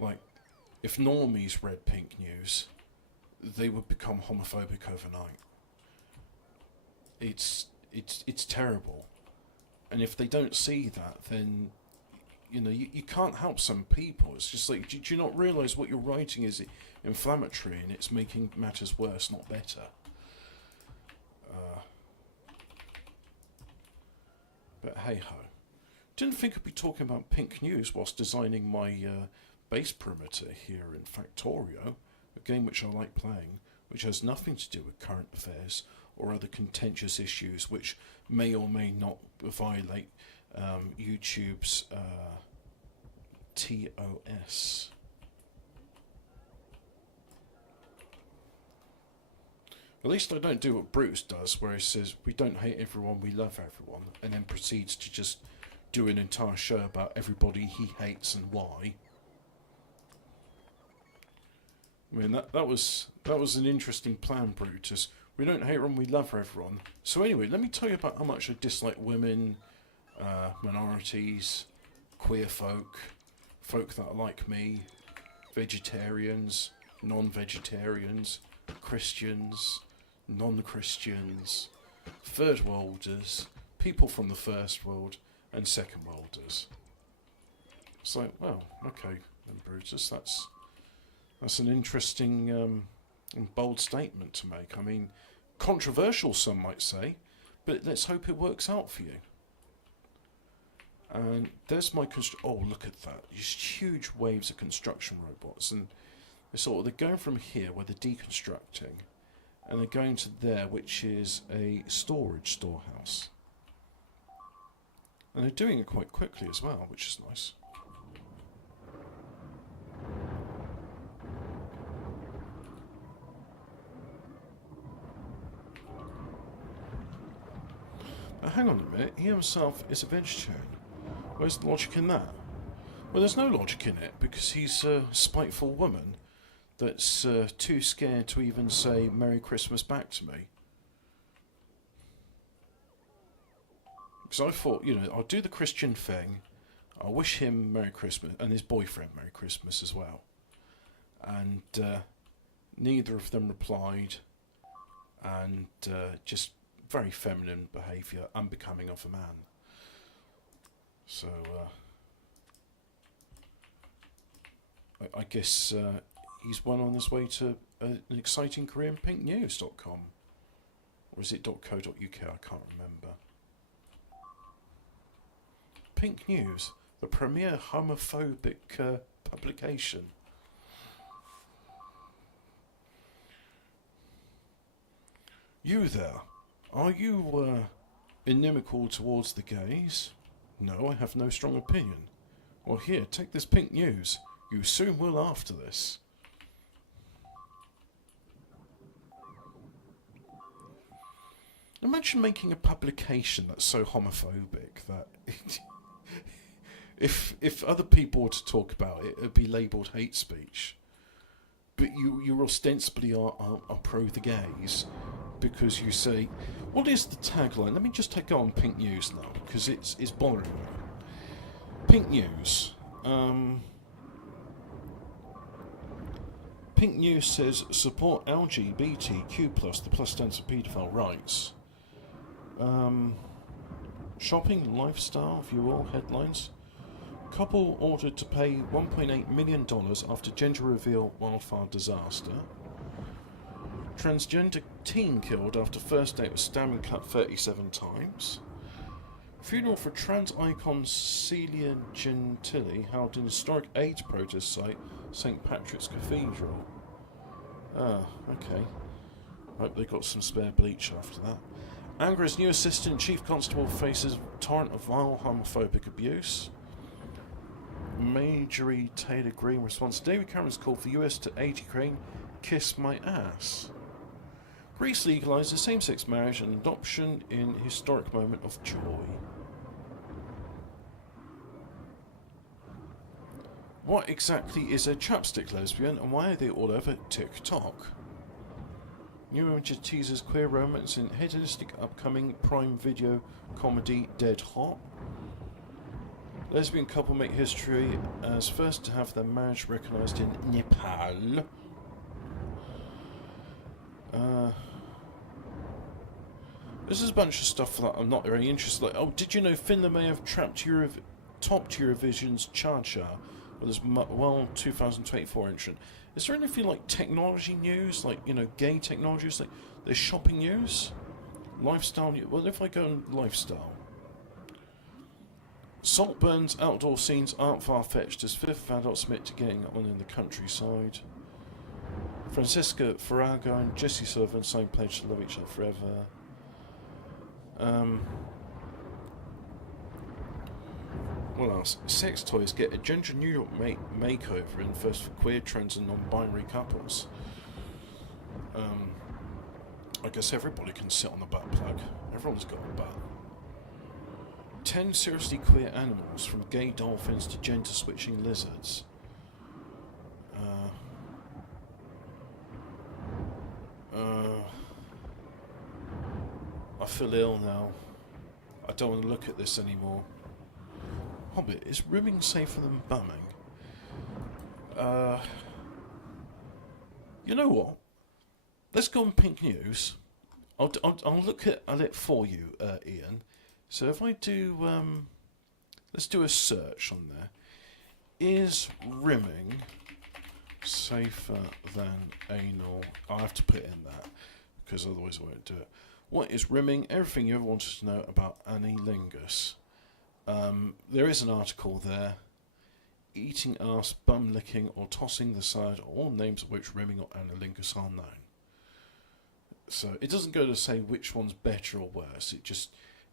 like, if normies read Pink News, they would become homophobic overnight. It's terrible. And if they don't see that, then, you know, you can't help some people. It's just like, do you not realise what you're writing is inflammatory and it's making matters worse, not better? But hey-ho. Didn't think I'd be talking about Pink News whilst designing my base perimeter here in Factorio, a game which I like playing, which has nothing to do with current affairs or other contentious issues which may or may not violate YouTube's TOS. At least I don't do what Bruce does, where he says, we don't hate everyone, we love everyone, and then proceeds to just do an entire show about everybody he hates and why. I mean, that was an interesting plan, Brutus. We don't hate everyone, we love everyone. So anyway, let me tell you about how much I dislike women, minorities, queer folk, folk that are like me, vegetarians, non-vegetarians, Christians, non-Christians, third worlders, people from the first world, and second worlders. It's like, well, okay, then Brutus, that's an interesting and bold statement to make. I mean, controversial, some might say, but let's hope it works out for you. And there's my oh, look at that! These huge waves of construction robots, and they're going from here where they're deconstructing, and they're going to there, which is a storage storehouse. And they're doing it quite quickly as well, which is nice. Now hang on a minute, he himself is a vegetarian. Where's the logic in that? Well, there's no logic in it, because he's a spiteful woman that's too scared to even say Merry Christmas back to me. Because I thought, you know, I'll do the Christian thing, I'll wish him Merry Christmas, and his boyfriend Merry Christmas as well. And neither of them replied, and just very feminine behaviour, unbecoming of a man. So, I guess he's well on his way to an exciting career in pinknews.com. Or is it .co.uk? I can't remember. Pink News, the premier homophobic publication. You there, are you inimical towards the gays? No, I have no strong opinion. Well, here, take this Pink News. You soon will after this. Imagine making a publication that's so homophobic that if other people were to talk about it, it'd be labelled hate speech. But you ostensibly are pro the gays because you say, what is the tagline? Let me just take on Pink News now because it's bothering me. Pink News. Pink News says support LGBTQ+, the plus stands for paedophile rights. Shopping, lifestyle, view all headlines. Couple ordered to pay $1.8 million after gender reveal wildfire disaster. Transgender teen killed after first date was stabbed and cut 37 times. Funeral for trans icon Celia Gentili held in historic AIDS protest site, St Patrick's Cathedral. Ah, okay. Hope they got some spare bleach after that. Angra's new assistant chief constable faces torrent of vile homophobic abuse. Marjorie Taylor Greene responds to David Cameron's call for US to aid Ukraine, kiss my ass. Greece legalises same-sex marriage and adoption in historic moment of joy. What exactly is a chapstick lesbian, and why are they all over TikTok? New image teases queer romance in hedonistic upcoming Prime Video comedy Dead Hot. Lesbian couple make history as first to have their marriage recognised in Nepal. This is a bunch of stuff that I'm not very interested in. Like, oh, did you know Finland may have topped Eurovision's Cha-Cha with this 2024 entrant? Is there anything like technology news, like, you know, gay technologies, like there's shopping news, lifestyle news? Well, if I go on lifestyle, Saltburn's outdoor scenes aren't far-fetched as fifth of adults admit to getting on in the countryside. Francisca Farrago and Jesse Sullivan signed pledge to love each other forever. What else? Sex toys get a gender New York makeover in first for queer, trans and non-binary couples. I guess everybody can sit on a butt plug. Everyone's got a butt. 10 seriously queer animals, from gay dolphins to gender-switching lizards. I feel ill now. I don't want to look at this anymore. Hobbit, is rimming safer than bumming? You know what? Let's go on Pink News. I'll look at it for you, Ian. So if I do, let's do a search on there. Is rimming safer than anal? I'll have to put in that, because otherwise I won't do it. What is rimming? Everything you ever wanted to know about anilingus. There is an article there. Eating ass, bum licking, or tossing the side are all names of which rimming or anilingus are known. So it doesn't go to say which one's better or worse.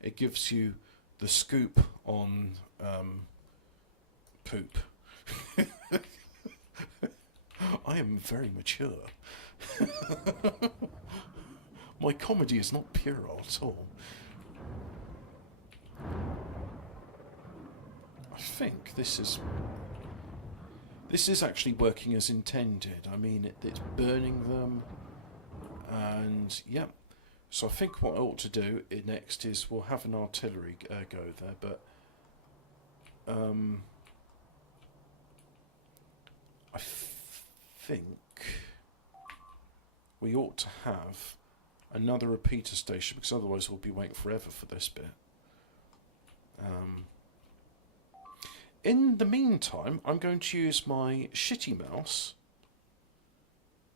It gives you the scoop on poop. I am very mature. My comedy is not puerile at all. I think this is actually working as intended. I mean, it's burning them, and yeah. So I think what I ought to do next is we'll have an artillery go there, but I think we ought to have another repeater station, because otherwise we'll be waiting forever for this bit. In the meantime, I'm going to use my shitty mouse,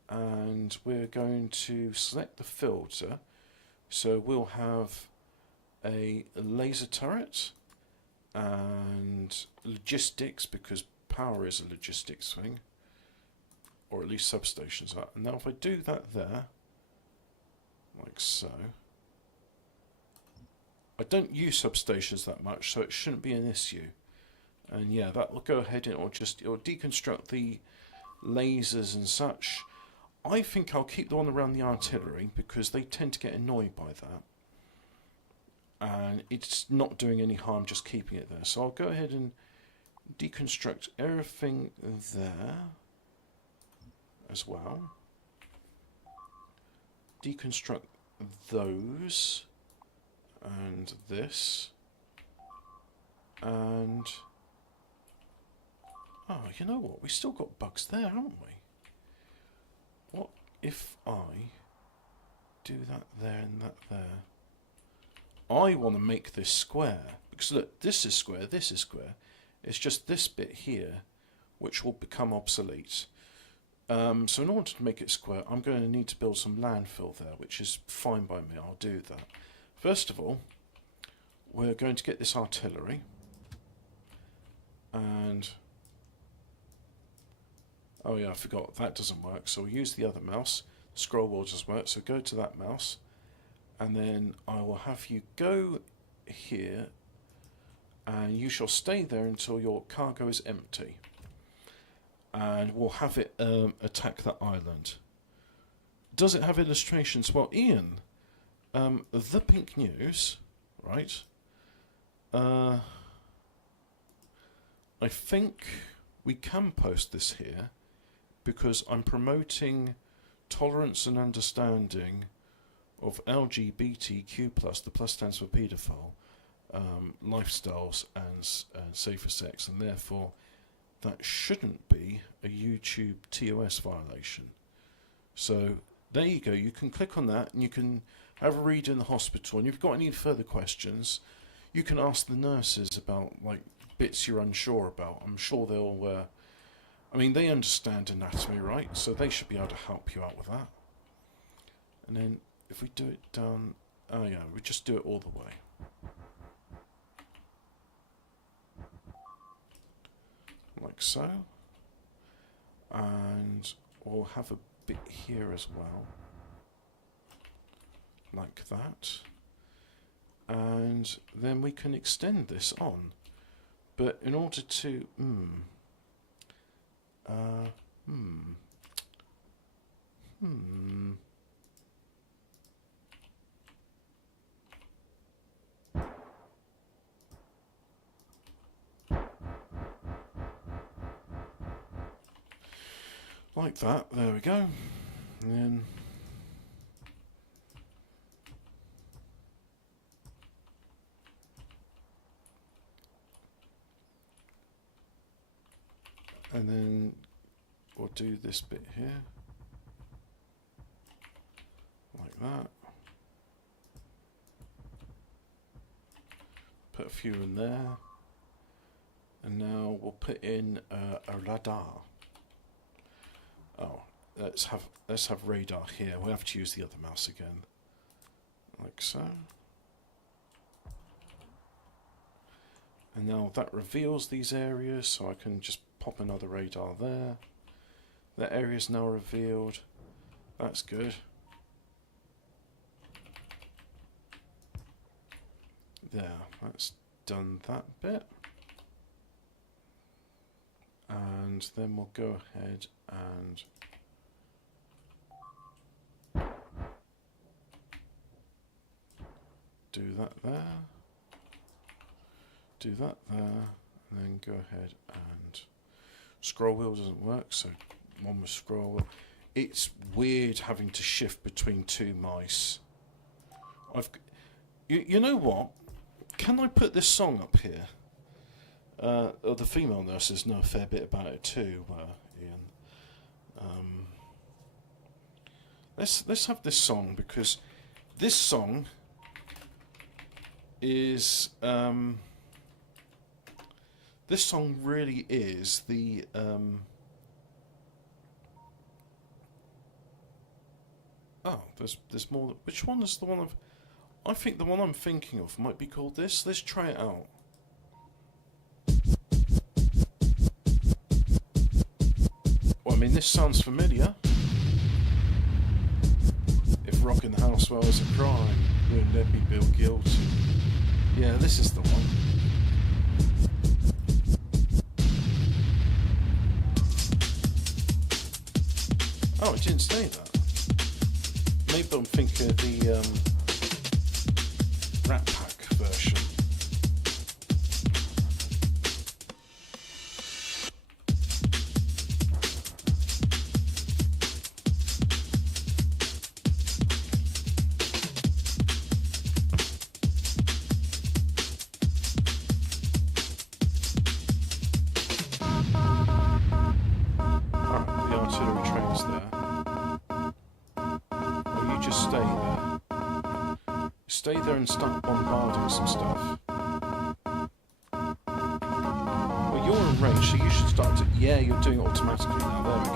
and we're going to select the filter. So we'll have a laser turret and logistics, because power is a logistics thing, or at least substations are. And now if I do that there, like so, I don't use substations that much, so it shouldn't be an issue. And yeah, that will go ahead and it'll deconstruct the lasers and such. I think I'll keep the one around the artillery, because they tend to get annoyed by that. And it's not doing any harm just keeping it there. So I'll go ahead and deconstruct everything there as well. Deconstruct those and this. And oh, you know what? We still got bugs there, haven't we? What if I do that there and that there? I want to make this square, because look, this is square, this is square. It's just this bit here which will become obsolete. So in order to make it square, I'm going to need to build some landfill there, which is fine by me. I'll do that. First of all, we're going to get this artillery, and oh yeah, I forgot, that doesn't work, so we'll use the other mouse. Scroll wheel does work, so go to that mouse, and then I will have you go here, and you shall stay there until your cargo is empty. And we'll have it attack that island. Does it have illustrations? Well, Ian, the Pink News, right? I think we can post this here because I'm promoting tolerance and understanding of LGBTQ+, the plus stands for paedophile, lifestyles and safer sex, and therefore that shouldn't be a YouTube TOS violation. So there you go, you can click on that and you can have a read in the hospital, and if you've got any further questions you can ask the nurses about like bits you're unsure about. I'm sure they'll I mean, they understand anatomy, right? So they should be able to help you out with that. And then if we do it down, oh yeah, we just do it all the way. Like so. And we'll have a bit here as well. Like that. And then we can extend this on. But in order to, like that, there we go. And then we'll do this bit here, like that. Put a few in there, and now we'll put in a radar. Oh, let's have radar here. We'll have to use the other mouse again, like so. And now that reveals these areas, so I can just pop another radar there. That area is now revealed. That's good. There, that's done that bit. And then we'll go ahead and do that there. Do that there, and then go ahead and scroll wheel doesn't work, so one with scroll wheel. It's weird having to shift between two mice. You know what? Can I put this song up here? The female nurses know a fair bit about it too, Ian. Let's have this song, because this song is this song really is the oh, there's more. Which one is the one of? I think the one I'm thinking of might be called this. Let's try it out. Well, I mean, this sounds familiar. If rocking the house well is a crime, wouldn't let me feel guilty. Yeah, this is the one. Oh, it didn't say that. Maybe I'm thinking of the Rat Pack version. Stay there and start bombarding some stuff. Well, you're in range, so you should start to... Yeah, you're doing it automatically now. There we go.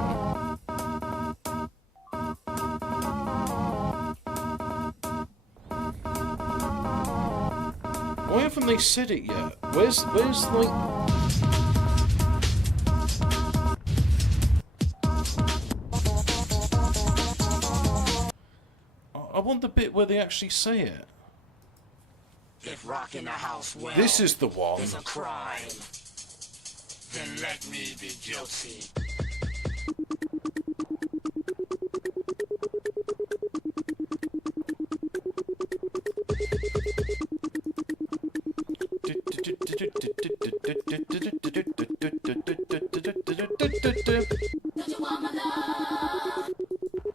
Why haven't they said it yet? Where's like... I want the bit where they actually say it. If rocking the house well, this is the one. Is a crime, then let me be guilty.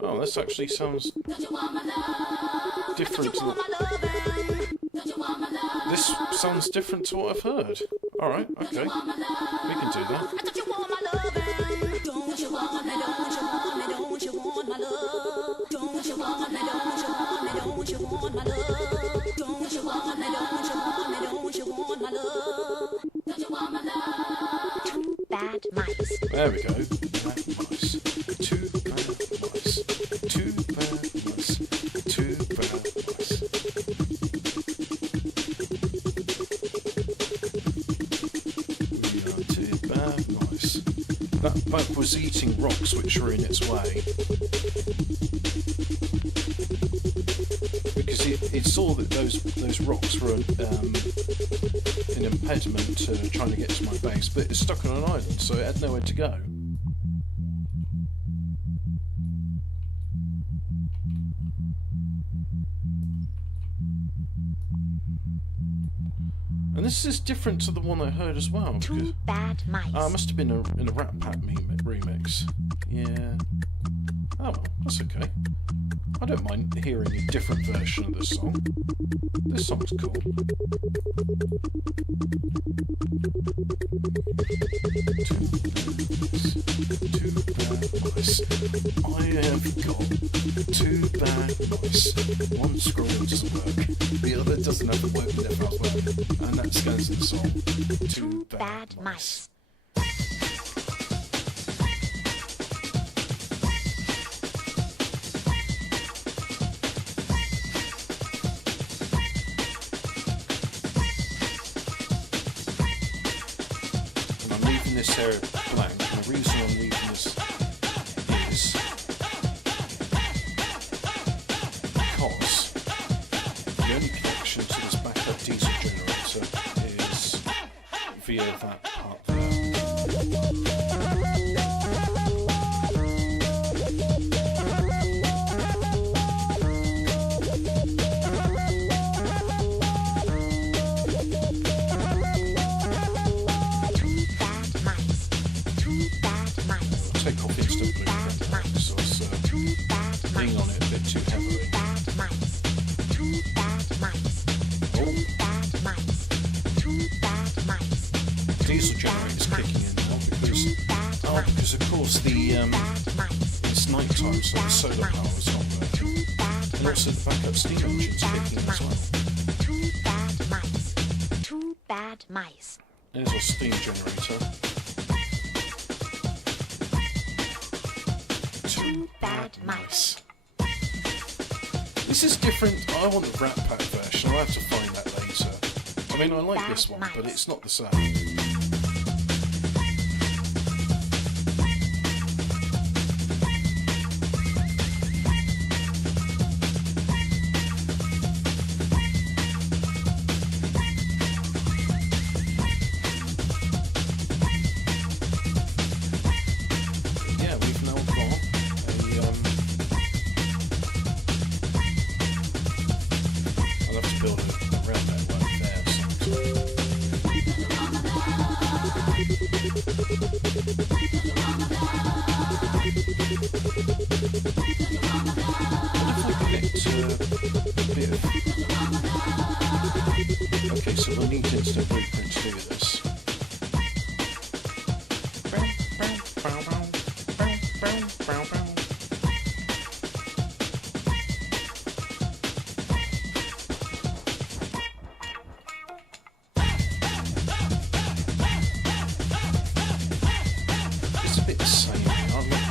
Oh, this actually sounds different to this sounds different to what I've heard. Alright, okay. We can do that. Bad mice. There we go. Bad mice. Two bad mice. Two bad mice. Two bad mice. We are two bad mice. That bug was eating rocks which were in its way. Because it saw that those rocks were an impediment to trying to get to my base, but it's stuck on an island, so it had nowhere to go. And this is different to the one I heard as well. Two bad mice. Must have been in a Rat Pack remix. Yeah. Oh well, that's okay. I don't mind hearing a different version of this song. This song's cool. Two bad mice. I have got two bad mice. One scroll doesn't work. The other doesn't have to work with their mouth work. And that scans the song. Two bad mice. This area blank, and the reason I'm leaving this is because the only connection to this backup diesel generator is via that part there. Take off instant blueprint so it's being on it a bit too heavily. Diesel generator's kicking in now because of course it's night time, so the solar power is not working. And also the backup steam engine's kicking in as well. Two bad mice. There's our steam generator. Bad mice. This is different. I want the Rat Pack version. I'll have to find that later. I mean, I like this one, but it's not the same. Yeah, we've now got I'll have to build a round that one there sometime. What if I picked a bit of... Okay, so we'll need instant blueprint to do this. It's a bit the same. I like the other one.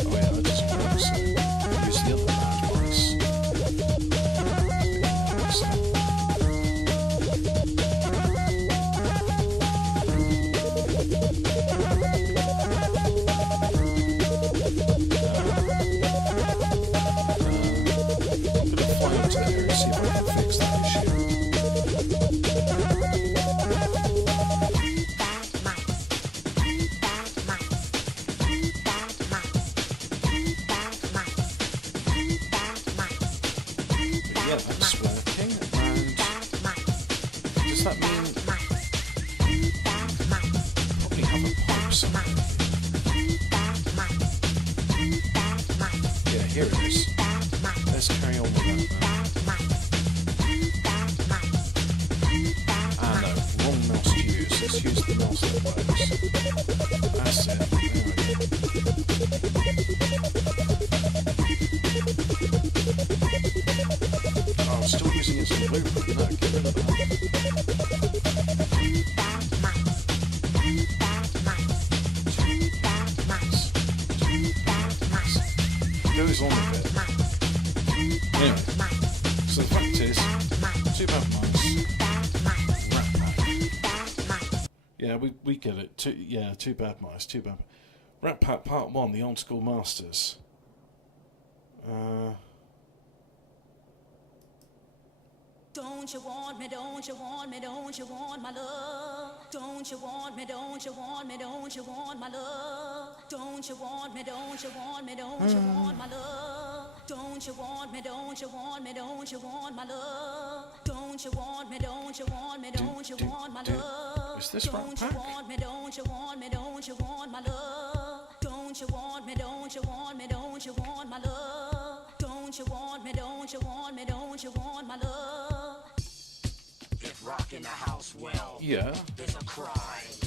Oh yeah, that doesn't work, so use the other bad mice. What's that? Does that mean Mice. Two bad mice. probably have a pipe somewhere? Two bad mice. Two bad mice. Yeah, here it is. Bad mice. Let's carry on with that now. Bad mice. Two bad mice. Two bad Ah no, wrong mouse to use. Let's use the mouse that works. That's it. There we go. Oh, I'm still using it as a blueprint. No, get rid of that. Two bad mice. Two bad mice. Two bad mice. Two bad mice. It goes on a bit. Mice. Two Anyway, bad mice. so the fact is, Bad mice. two bad mice, Bad mice. rat pack. Bad mice. Yeah, we get it. Two bad mice, two bad. Rat Pack Part 1, the Old School Masters. Don't you want me, don't you want me, don't you want my love? Don't you want me, don't you want me, don't you want my love? Don't you want me, don't you want me, don't you want my love? Don't you want me, don't you want me, don't you want my love? Don't you want me, don't you want me, don't you want my love? Is this Rat Don't you Pack? want me, don't you want me, don't you want my love? Don't you want me, don't you want me, don't you want my love? Don't you want me, don't you want me, don't you want my love? If rocking the house well Yeah. is a crime,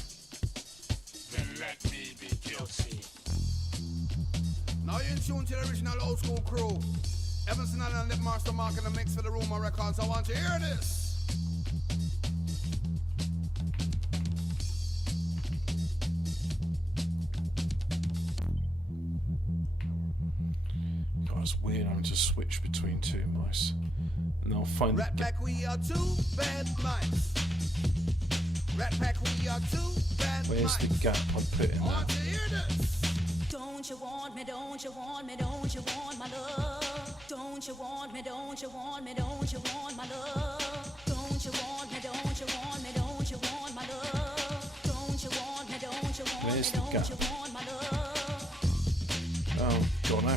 then let me be guilty. Now you're in tune to the original old school crew. Evanson and Lip Master Mark in the mix for the Rumor Records. I want you to hear this. God, it's weird having to switch between two mice. And I'll find the Rat Pack, we are two bad mice. Rat Pack, we are two bad Where's mice. the gap I put in I there? want you to hear this. Don't you want me, don't you want me, don't you want my love? Don't you want me, don't you want me, don't you want my love? Don't you want me, don't you want me, don't you want my love? Don't you want me, don't you want me, Where's the don't gap? you want my love? Oh God, I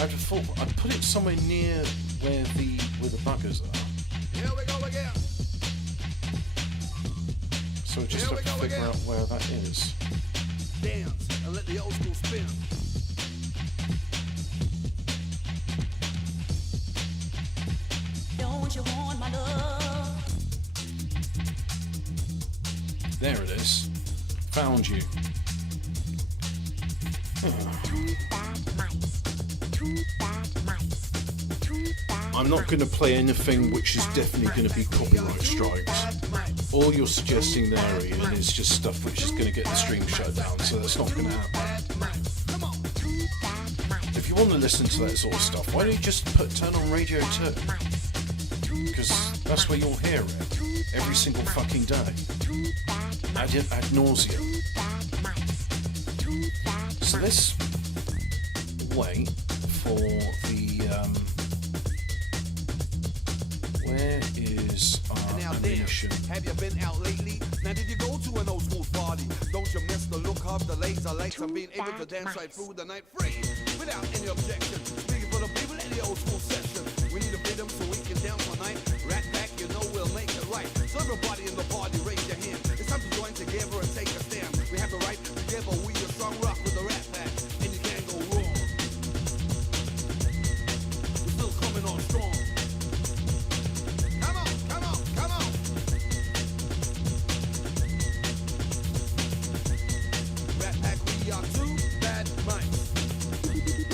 have to fall. I put it somewhere near where the buggers are. Here we go again. So I just Here have we to go figure again. out where that is. Dance and let the old school spin. Don't you want my love? There it is. Found you. Two bad mice. Two bad mice. Two bad I'm not going to mice. play anything which is definitely going to be copyright strikes. Bad mice. All you're suggesting there, Ian, is just stuff which is going to get the stream shut down, so that's not going to happen. Bad mice. Come on. Two bad mice. If you want to listen to that sort of stuff, why don't you just turn on Radio 2? Mice. Two Because bad that's where mice. you'll hear it every single fucking day. Two bad mice. Ad nauseum. Two bad mice. Two bad So mice. let's wait for the where is our Now ammunition? dance. Have you been out lately? Now did you go to an old school party? Don't you miss the look of the laser lights and being able to Two dance bad right mice. through the night free without any objection? Speaking for the people in the old school session, we need a rhythm so we can dance all night. Rat Pack, you know we'll make it right. So everybody in the party, raise your hand. It's time to join together and take a stand. We have the right together. We a strong rock with the Rat Pack, and you can't go wrong. We're still coming on strong. Come on, come on, come on. Rat Pack, we are two bad mice.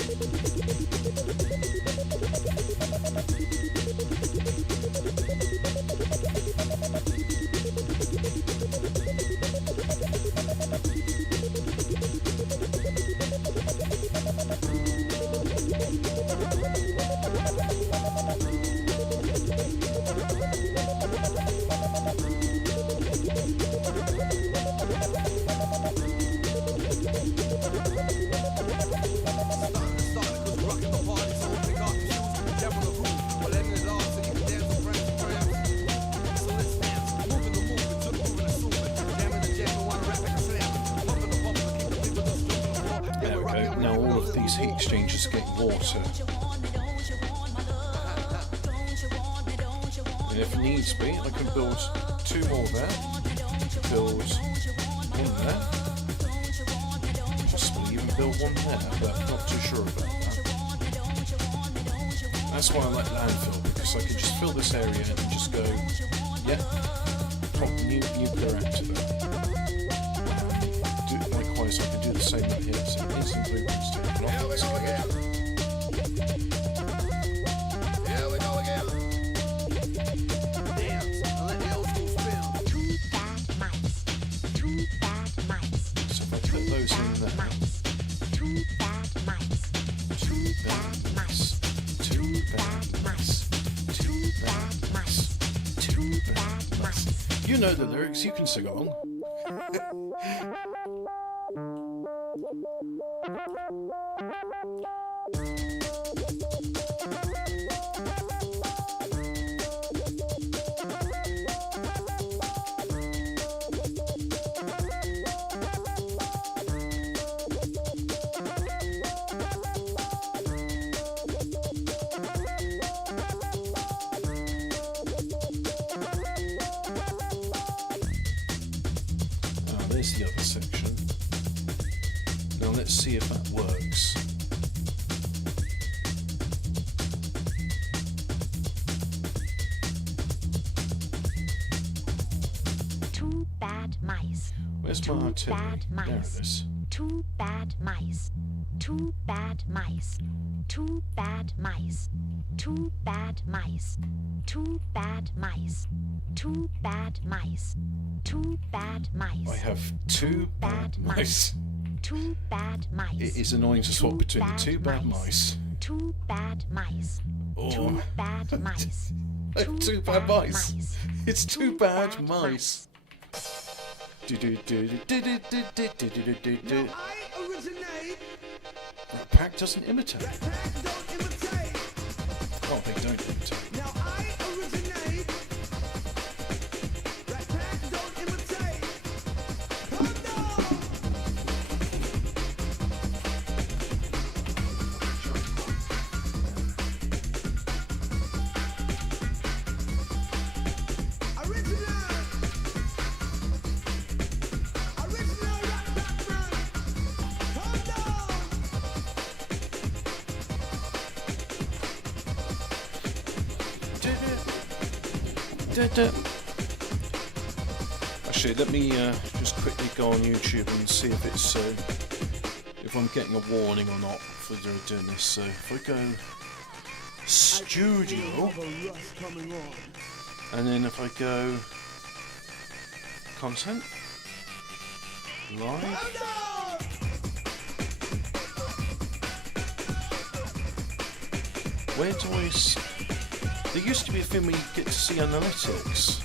There we go. Now all of these heat exchangers get water. And if needs be, I can build 2 more there, build 1 there, possibly even build 1 there, but I'm not too sure about that. That's why I like landfill, because I can just fill this area and just go, yeah, pop nuclear reactor there. Likewise, I can do the same with here, so instant blueprints taken off. Here we go again. Here we go again. Dance and let the old school spin. 2 bad mice. 2 bad mice. So if I put those in there, 2 bad mice. 2 bad mice. 2 bad mice, 2 bad mice, 2 bad mice. You know the lyrics, you can sing along. There's the other section. Now let's see if that works. Two bad mice. Where's my Two artillery? bad There it mice. is. 2 bad mice. 2 bad mice. 2 bad mice. 2 bad mice. 2 bad mice. 2 bad mice. 2 bad mice. I have 2 bad mice. 2 bad mice. It is annoying to swap between the 2 bad mice. 2 bad mice. 2 bad mice. I have 2 bad mice. It's 2 bad mice. Now I originate. Rat Pack doesn't imitate. Rat Pack don't imitate. Oh, they don't imitate. Now I originate. Rat Pack don't imitate. Come down. Original. Original Rat Pack man. Come down. Actually, let me just quickly go on YouTube and see if it's if I'm getting a warning or not for doing this. So if I go studio, and then if I go content, live, Come down. where do I? There used to be a thing where you get to see analytics.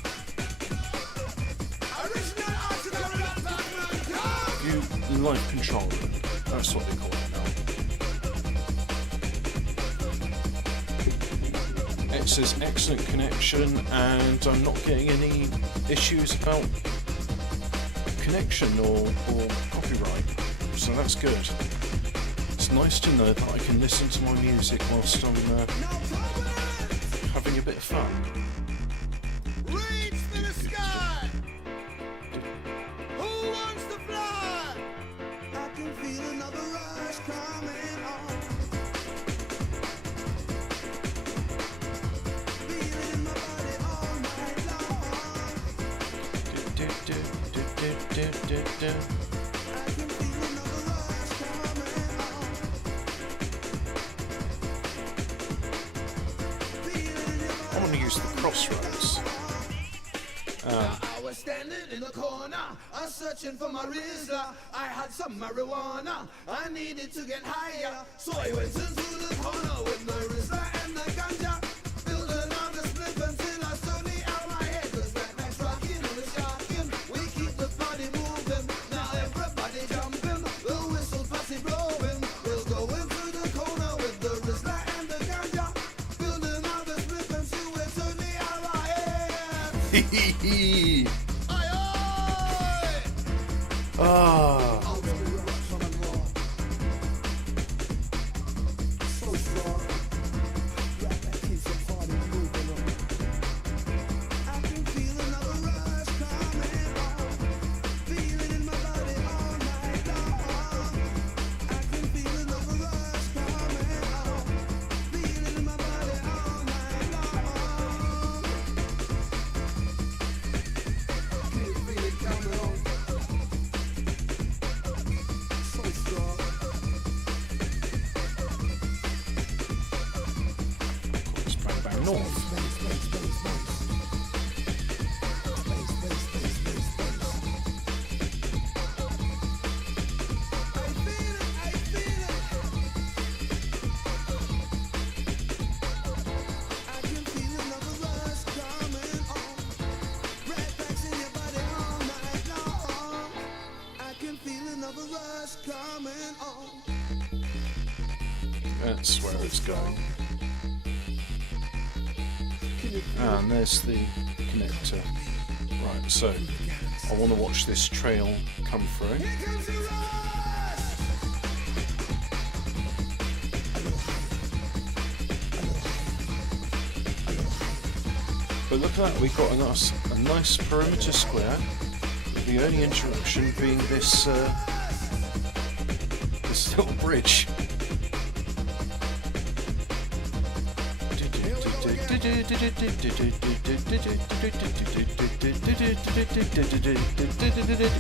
Original arsenal Rat Pack man. Come. You live control them. That's what they call it now. It says excellent connection, and I'm not getting any issues about connection or copyright. So that's good. It's nice to know that I can listen to my music whilst I'm having a bit of fun. Reach for the sky. Who wants to fly? I can feel another rush coming on. Feeling my body all night long. Do, do, do, do, do, do, do. I can feel another rush coming on. Feeling your I want to use the crossroads. I was standing in the corner, searching for my Rizla. I had some marijuana, I needed to get higher. So I went into the corner with my Rizla and the ganja. Filled another split until I slowly out my head. Cause Rat Pack's rocking and we're shocking. We keep the party moving, now everybody jumping. The whistle posse blowing. We'll go into the corner with the Rizla and the ganja. Filled another split until we're totally out our head. Hee hee hee. Aye, aye. Ah. north. That's where it's going. And there's the connector. Right, so I want to watch this trail come through. But look at that, we've got a nice perimeter square. The only interruption being this this little bridge.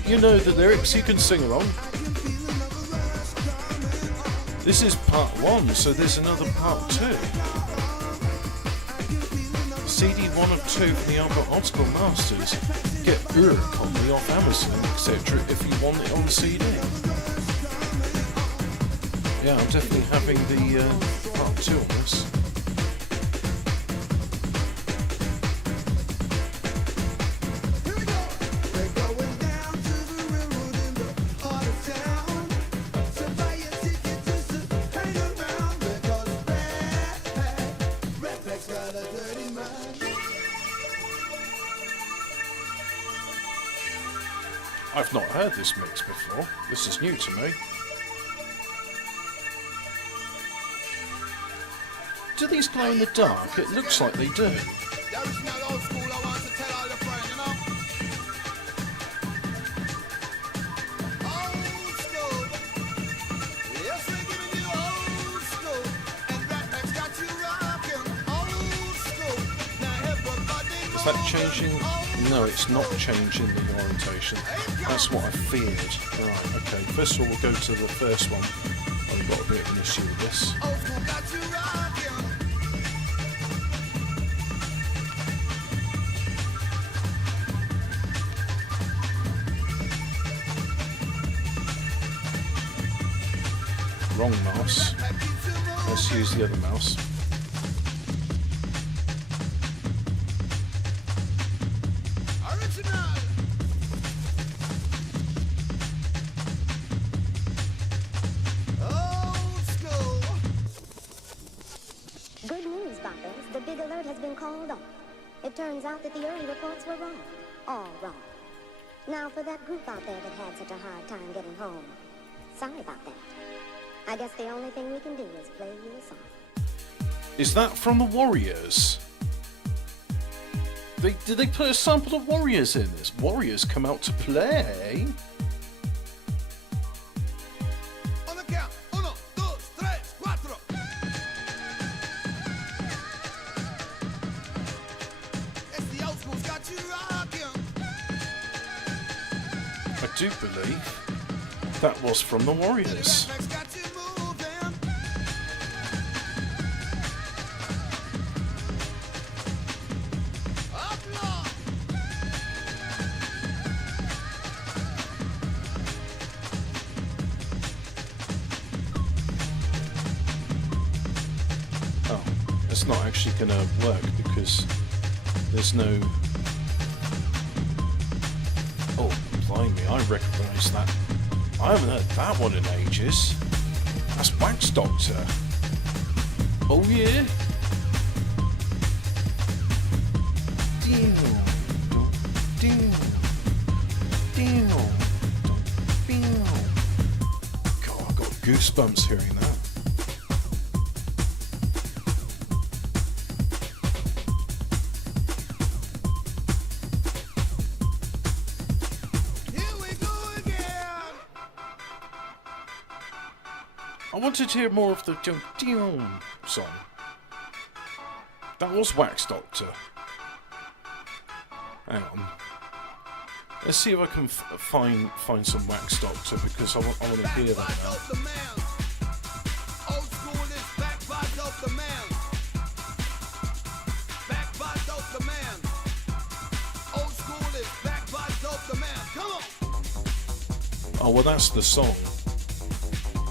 You know the lyrics, you can sing along. This is part 1, so there's another part 2. CD 1 of 2 for the Albert Optical Masters. Get your copy off Amazon, etc. if you want it on CD. Yeah, I'm definitely having the part 2 on this. I've not heard this mix before. This is new to me. Do these glow in the dark? It looks like they do. Is that changing? No, it's not changing the orientation. That's what I feared. Right, okay. First of all, we'll go to the first one. I've got a bit of an issue with this. Wrong mouse. Let's use the other mouse. Good news, Boppers. The big alert has been called off. It turns out that the early reports were wrong. All wrong. Now, for that group out there that had such a hard time getting home, sorry about that. I guess the only thing we can do is play you a song. Is that from the Warriors? Did they put a sample of Warriors in this? Warriors come out to play? On the count. 1, 2, 3, 4. It's the old school's got you rocking. I do believe that was from the Warriors. Oh, it's not actually going to work because there's no... Oh, blimey, I recognise that. I haven't heard that one in ages. That's Wax Doctor. Oh yeah. God, I've got goosebumps hearing that. I wanted to hear more of the song. That was Wax Doctor. Hang on. Let's see if I can find some Wax Doctor because I want to hear that now. Oh, well, that's the song.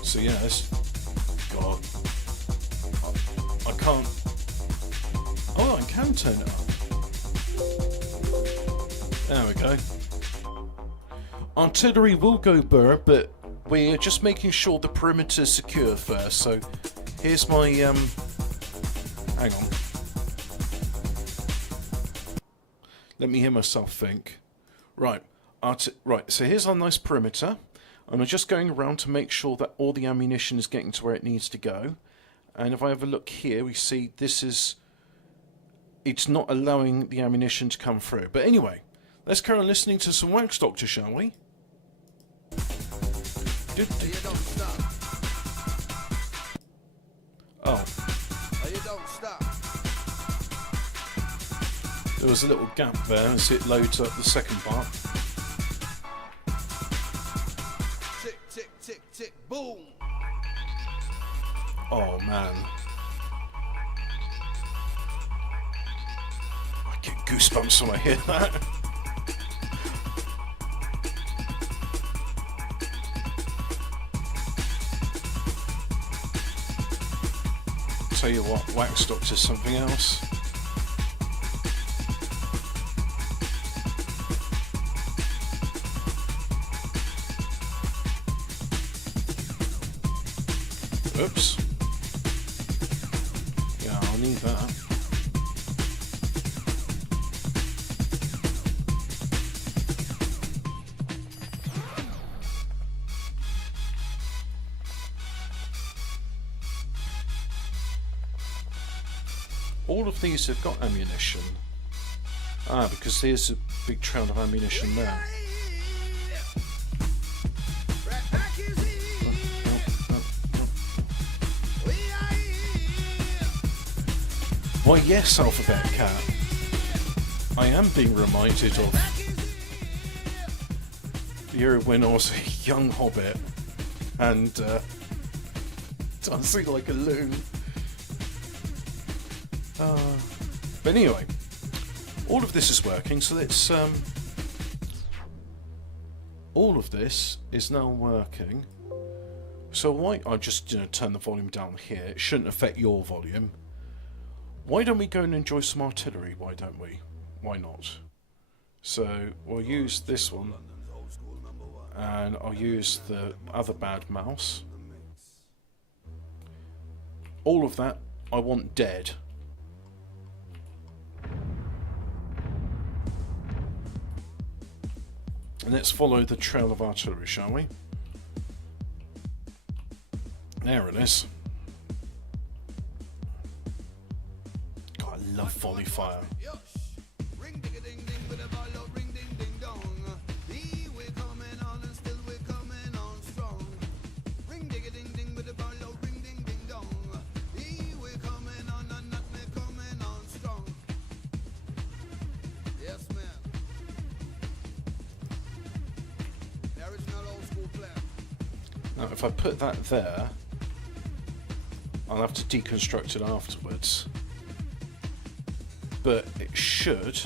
So, yeah, it's... God. I can't... Oh, I can turn it up. There we go. Artillery will go burr, but we're just making sure the perimeter's secure first. So, here's my... Hang on. Let me hear myself think. Right. Right, so here's our nice perimeter. And I'm just going around to make sure that all the ammunition is getting to where it needs to go. And if I have a look here, we see this is... It's not allowing the ammunition to come through. But anyway, let's carry on listening to some Wax Doctor, shall we? Oh. There was a little gap there as it loads up the second part. Tick, tick, tick, tick, boom. Oh man. I get goosebumps when I hear that. Tell you what, Wax Doctor's something else. Oops. Yeah, I'll need that. All of these have got ammunition. Ah, because there's a big trail of ammunition there. Why yes, Alphabet Cat. I am being reminded of the era when I was a young hobbit and dancing like a loon. But anyway, all of this is working, so let's all of this is now working. So why I just turn the volume down here. It shouldn't affect your volume. Why don't we go and enjoy some artillery? Why don't we? Why not? So we'll use this one, and I'll use the other bad mouse. All of that I want dead. And let's follow the trail of artillery, shall we? There it is. God, I love volley fire. Now, if I put that there, I'll have to deconstruct it afterwards. But it should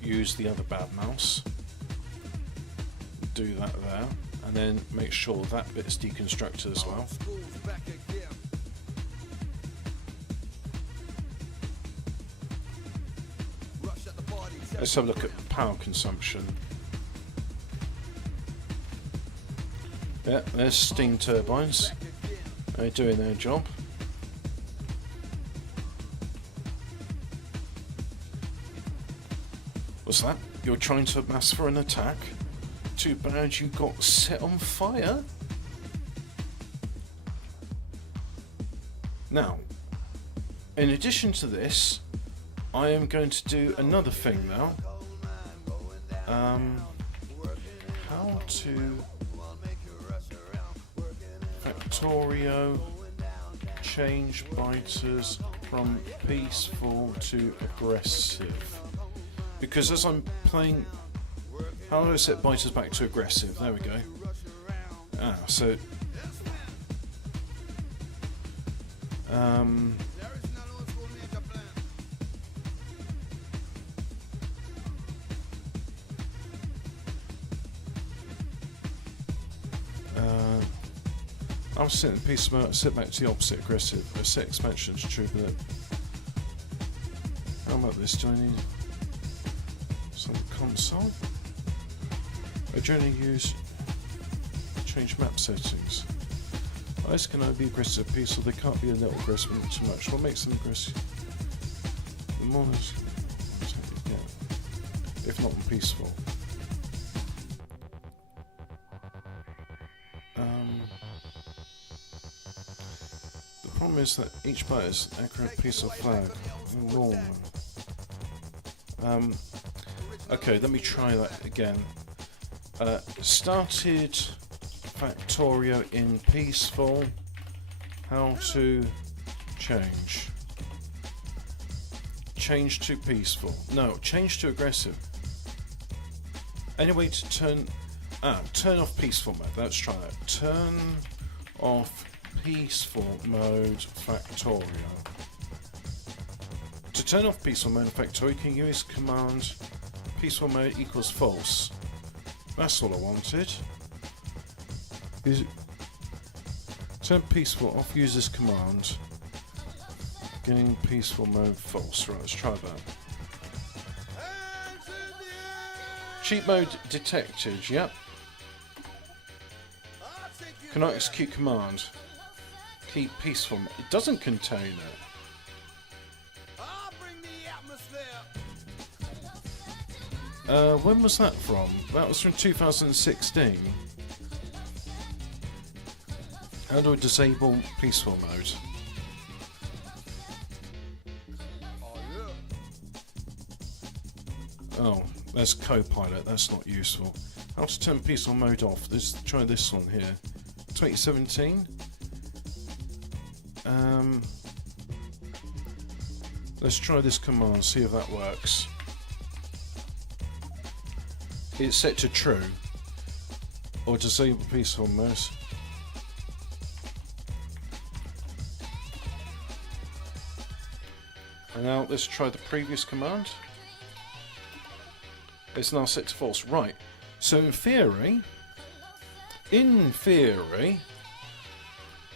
use the other bad mouse. Do that there, and then make sure that bit is deconstructed as well. Let's have a look at power consumption. Yeah, there's steam turbines. They're doing their job. What's that? You're trying to mass for an attack? Too bad you got set on fire. Now, in addition to this, I am going to do another thing now. How to Factorio change biters from peaceful to aggressive. Because as I'm playing, how do I set biters back to aggressive? There we go. So I'm sitting piece mode, sit back to the opposite aggressive. A set expansion is true, but how about this? Do I need some console? I generally use change map settings. Eyes can only be aggressive piece, so they can't be a little aggressive, not too much. What makes them aggressive? The more yeah, if not peaceful. The problem is that each byte is an accurate piece of flag. Normal. Okay, let me try that again. Started Factorio in peaceful. How to change? Change to peaceful. No, change to aggressive. Any way to turn off peaceful mode. Let's try that. Turn off peaceful mode Factorio. To turn off peaceful mode Factorio, you can use command peaceful mode equals false. That's all I wanted. Turn peaceful off, use this command. Getting peaceful mode false. Right, let's try that. Cheat mode detected, yep. Cannot execute command. Keep peaceful. It doesn't contain it. When was that from? That was from 2016. How do I disable peaceful mode? Oh, there's Copilot. That's not useful. How to turn peaceful mode off? Try this one here. 2017. Let's try this command. See if that works. It's set to true. Or disable peaceful mode. And now let's try the previous command. It's now set to false. Right. So in theory,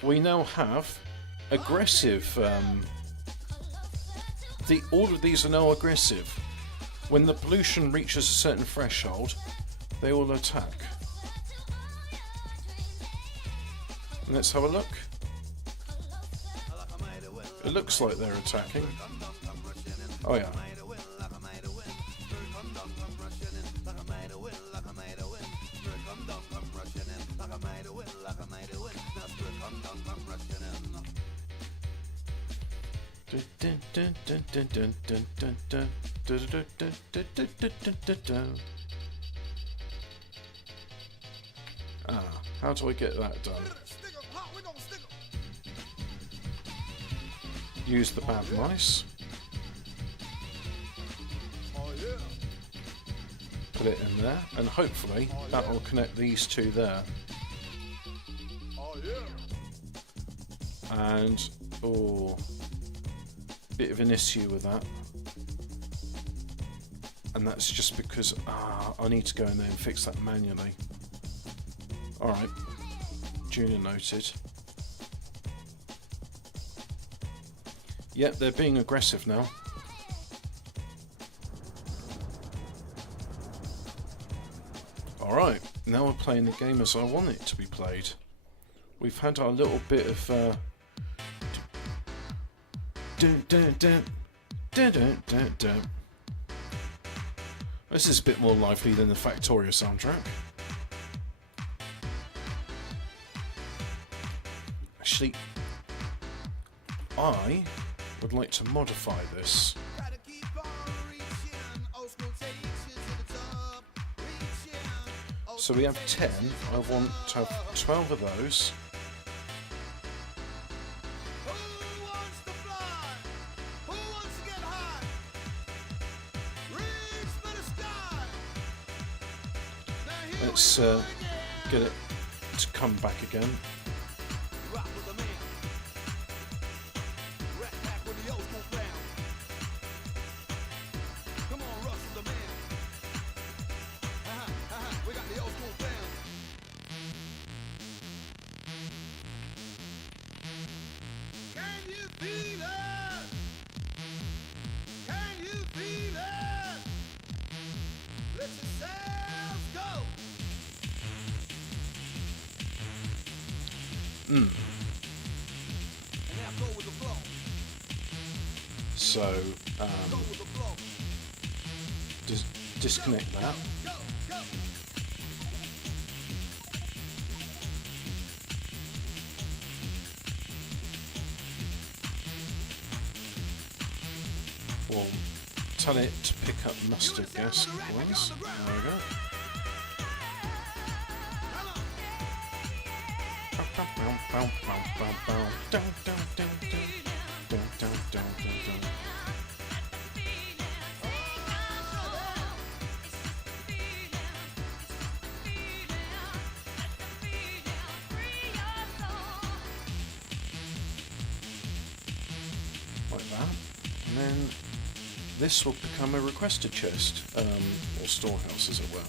we now have aggressive. All of these are now aggressive. When the pollution reaches a certain threshold, they will attack. Let's have a look. It looks like they're attacking. Oh yeah. How do I get that done? Use the bad mice. Put it in there, and hopefully that will connect these two there. And bit of an issue with that, and that's just because I need to go in there and fix that manually. Alright, Junior noted. Yep, they're being aggressive now. Alright, now we're playing the game as I want it to be played. We've had our little bit of this is a bit more lively than the Factorio soundtrack. Actually, I would like to modify this. So we have 10, I want to have 12 of those. Let's get it to come back again. And now go with the flow. So Go with the flow. disconnect that. Go, go. We'll tell it to pick up mustard gas coils. There we go. Like that. And then this will become a requested chest, or storehouse as it were.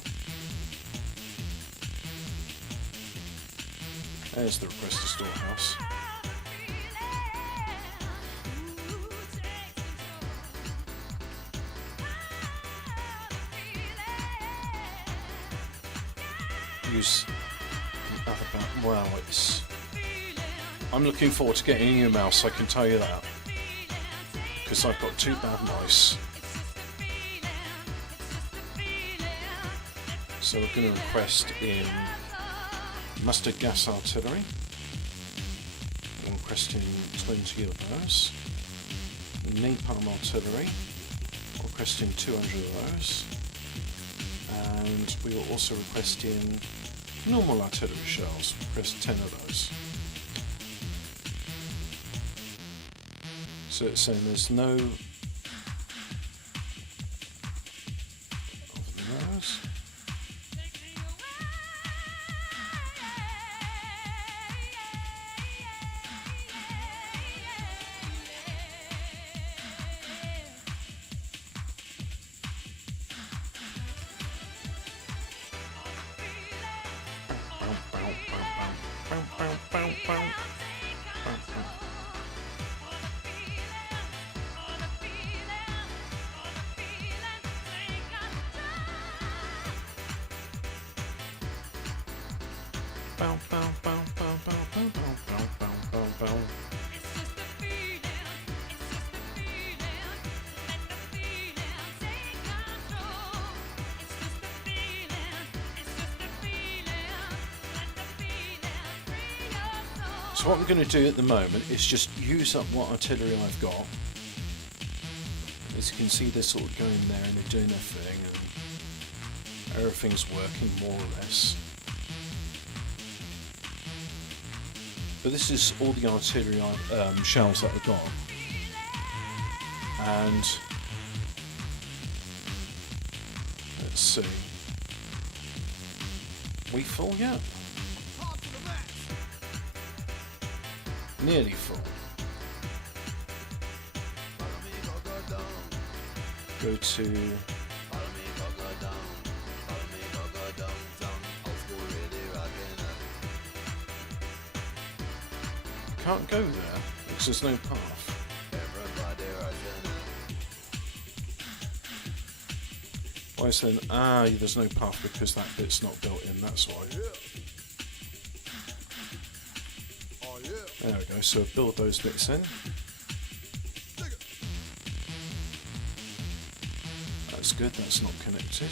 There's the requested storehouse. Use the other button. Well, it's... I'm looking forward to getting a new mouse, I can tell you that. Because I've got 2 bad mice. So we're going to request in mustard gas artillery. I'm requesting 20 of those. Napalm artillery. Requesting 200 of those. And we will also request in normal artillery shells. Request 10 of those. So it's saying there's no of those. So what I'm going to do at the moment is just use up what artillery I've got. As you can see, they're sort of going there and they're doing their thing, and everything's working more or less. But this is all the artillery shells that I've got. And let's see. We full yet? Nearly full. Go to can't go there because there's no path. Why is then there's no path because that bit's not built in, that's why. There we go, so build those bits in. That's good, that's not connected.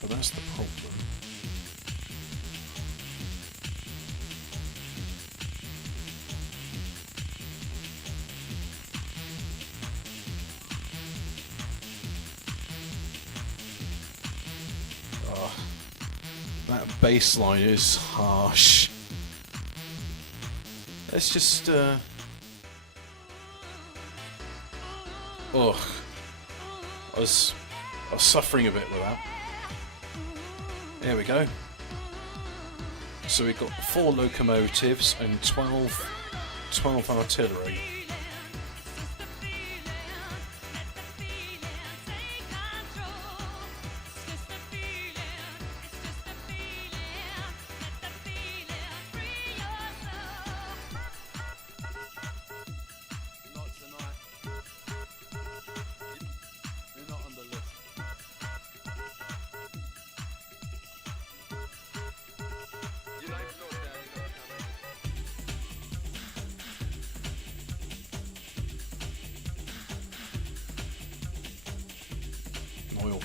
But that's the problem. Oh, that baseline is harsh. Let's just, I was suffering a bit with that. There we go. So we've got 4 locomotives and 12 artillery.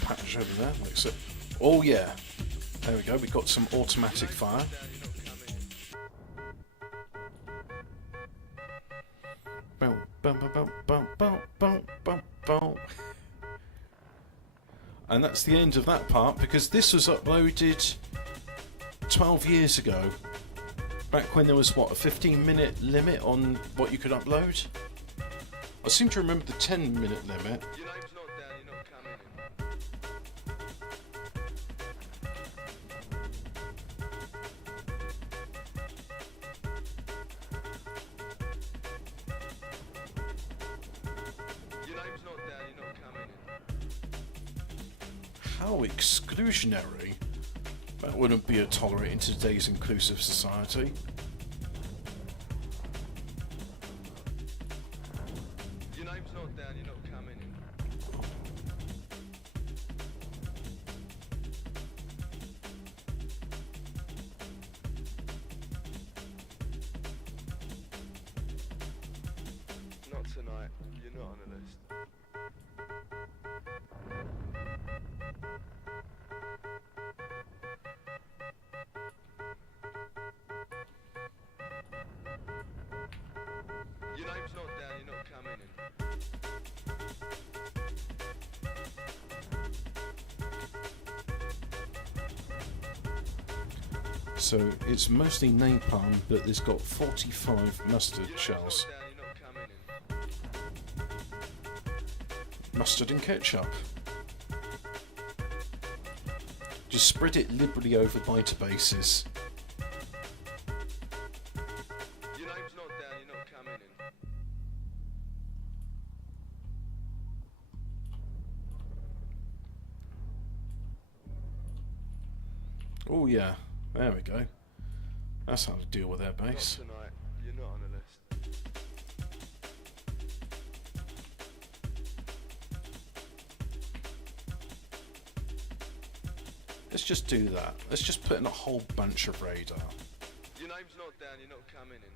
patch over there, like so. Oh yeah, there we go. We got some automatic fire. Boom, boom, boom, boom, boom, boom, boom, boom. And that's the end of that part, because this was uploaded 12 years ago. Back when there was, what, a 15-minute limit on what you could upload? I seem to remember the 10-minute limit. Your name's not down, you're not coming in. Your name's not down, you're not coming in. How exclusionary. That wouldn't be tolerated in today's inclusive society. Your name's not down, you're not coming in. Not tonight, you're not on the list. Your name's not down, you're not coming in. So it's mostly napalm, but there's got 45 mustard shells. Down, you're not coming in. Mustard and ketchup. Just spread it liberally over biter bases. Your name's not down, you're not coming in. Oh yeah, there we go. That's how to deal with their Not base. tonight, you're not on the list. Let's just do that. Let's just put in a whole bunch of radar. Your name's not down, you're not coming in.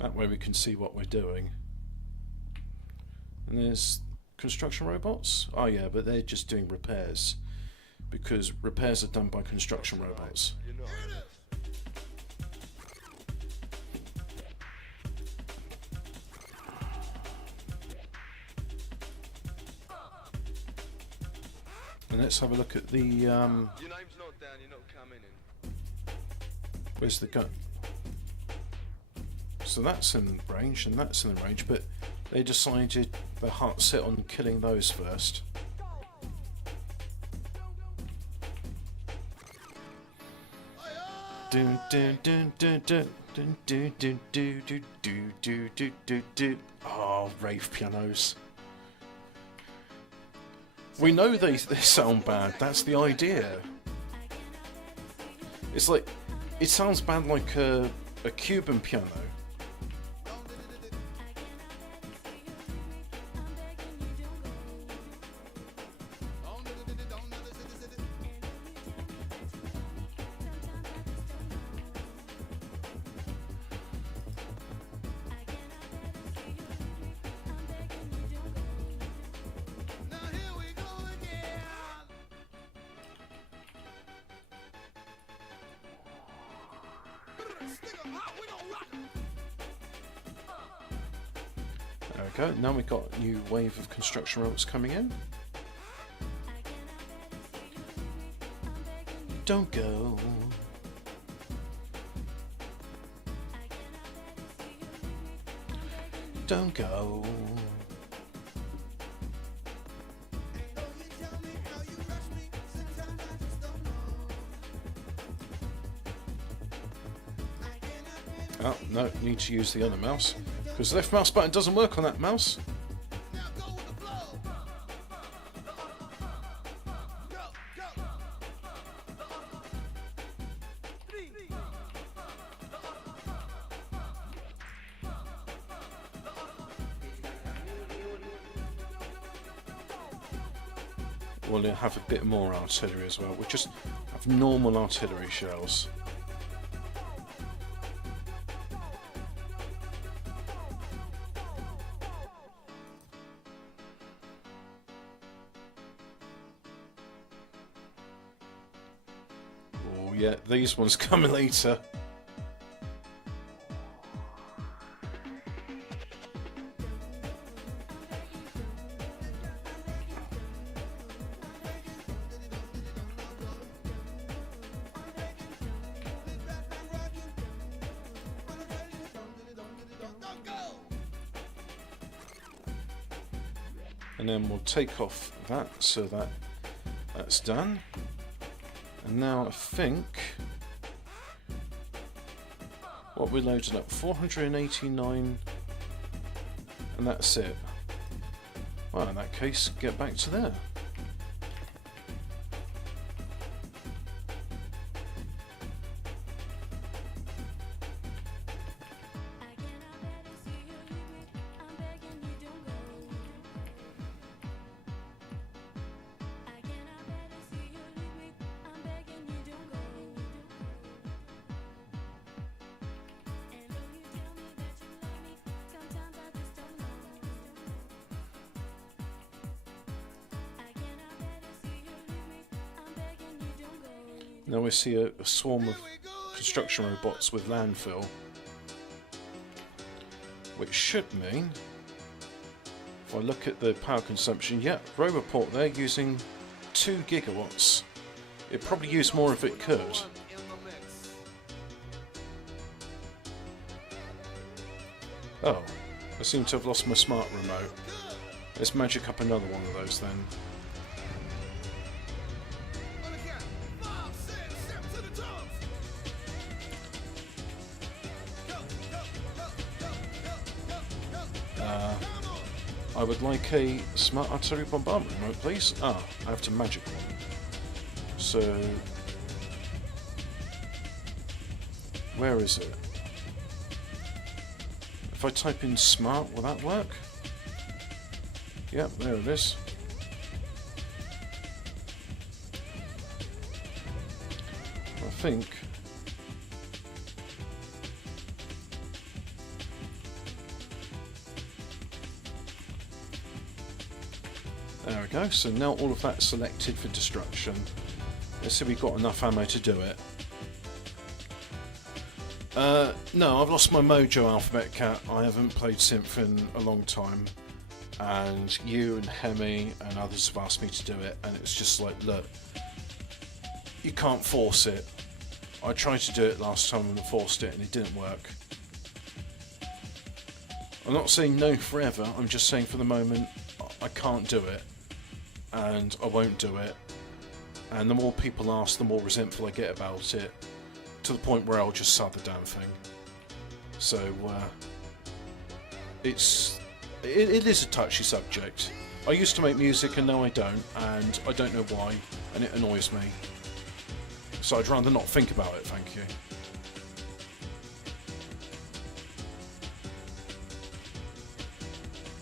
That way we can see what we're doing. And there's construction robots. Oh yeah, but they're just doing repairs. Because repairs are done by construction robots. You're not on the list. And let's have a look at the Your name's not down, you're not coming in. where's the gun? So that's in range and that's in range, but they decided their heart set on killing those first. Dun, dun, dun, dun, dun, dun, dun, dun, dun, dun, dun, dun, dun, dun, dun. Oh, rave pianos. We know they sound bad, that's the idea. It's like, it sounds bad like a Cuban piano. There we go, now we've got a new wave of construction robots coming in. Don't go. Don't go. Oh, no, need to use the other mouse. Because the left mouse button doesn't work on that mouse. We'll have a bit more artillery as well. We'll just have normal artillery shells. yeah, these ones coming later. And then we'll take off that so that that's done. And now I think what we're loading up, 489, and that's it. Well, in that case, get back to there. Now we see a swarm of construction robots with landfill, which should mean, if I look at the power consumption, yeah, Roboport there using 2 gigawatts. It probably used more if it could. Oh, I seem to have lost my smart remote. Let's magic up another one of those then. I would like a smart artillery bombardment remote, please. Ah, I have to magic one. So, where is it? If I type in smart, will that work? Yep, there it is. I think. There we go, so now all of that's selected for destruction. Let's see if we've got enough ammo to do it. No, I've lost my mojo, Alphabet Cat. I haven't played Synth in a long time. And you and Hemi and others have asked me to do it, and it's just like, look, you can't force it. I tried to do it last time and forced it and it didn't work. I'm not saying no forever, I'm just saying for the moment I can't do it. And I won't do it, and the more people ask, the more resentful I get about it, to the point where I'll just sod the damn thing. So it is a touchy subject. I used to make music and now I don't, and I don't know why, and it annoys me. So I'd rather not think about it, thank you.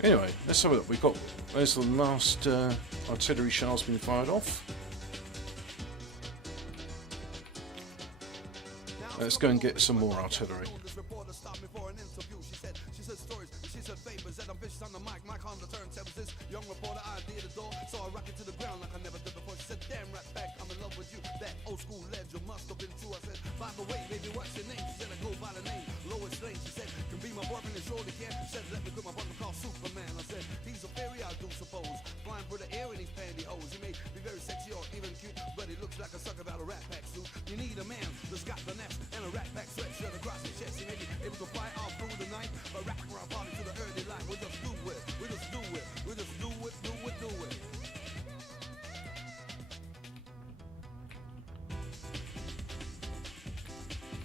Anyway, let's have a look. There's the last artillery shell's been fired off. Let's go and get some more artillery.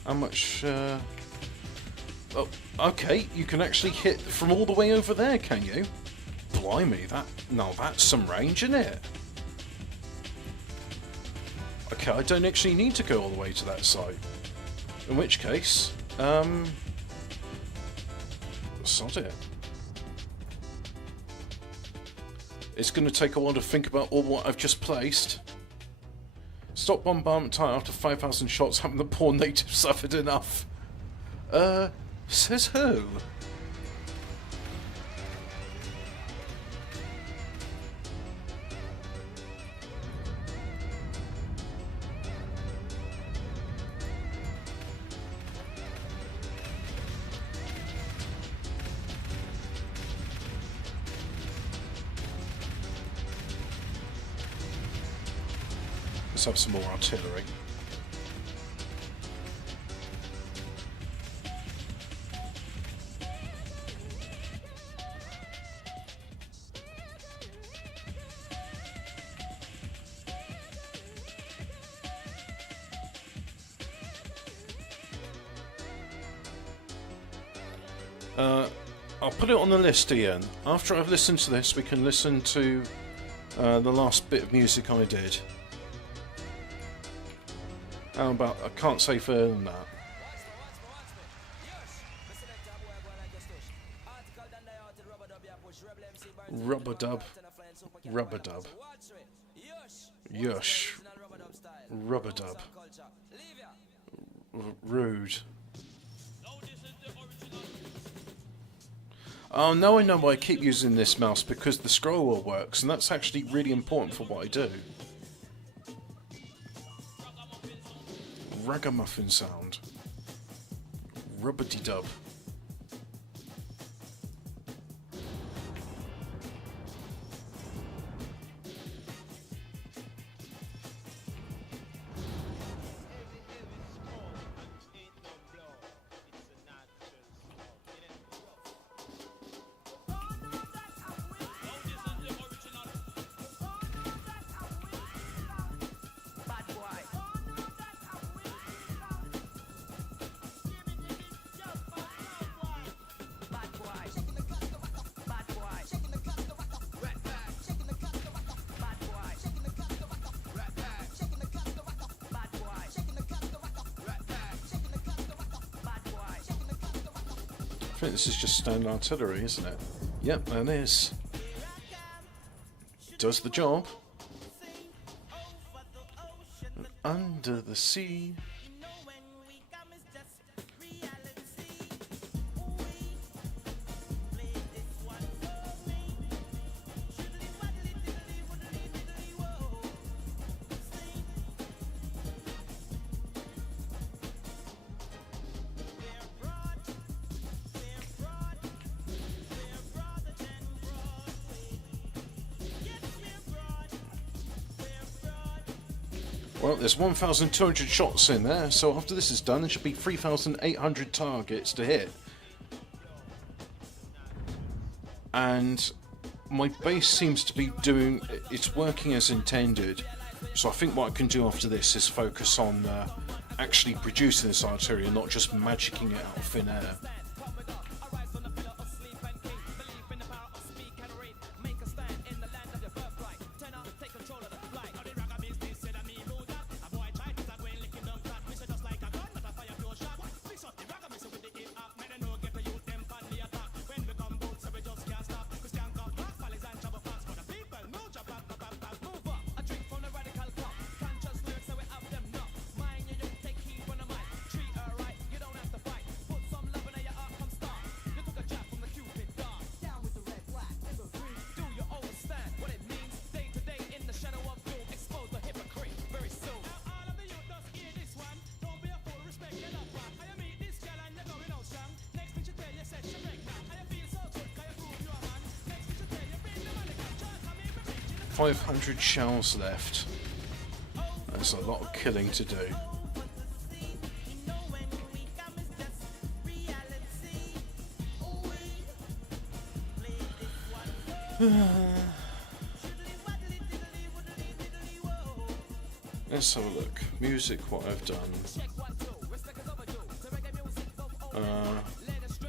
How much, oh, okay, you can actually hit from all the way over there, can you? Blimey, that's some range, isn't it? Okay, I don't actually need to go all the way to that site. In which case, sod it. It's going to take a while to think about all what I've just placed. Stop bombardment time after 5,000 shots, haven't the poor natives suffered enough? Says who? have some more artillery. I'll put it on the list, Ian. After I've listened to this, we can listen to the last bit of music I did. How about, I can't say further than that. Rubber dub. Rubber dub. Yush. Rubber dub. Rude. Oh, now I know why I keep using this mouse, because the scroll wheel works, and that's actually really important for what I do. Ragamuffin sound. Rubbity-dub. I think this is just standard artillery, isn't it? Yep, that is. Does the job. Under the sea. Well, there's 1,200 shots in there, so after this is done, there should be 3,800 targets to hit. And my base seems to be doing, it's working as intended. So I think what I can do after this is focus on actually producing this artillery and not just magicking it out of thin air. .500 shells left. That's a lot of killing to do. Let's have a look. Music, what I've done.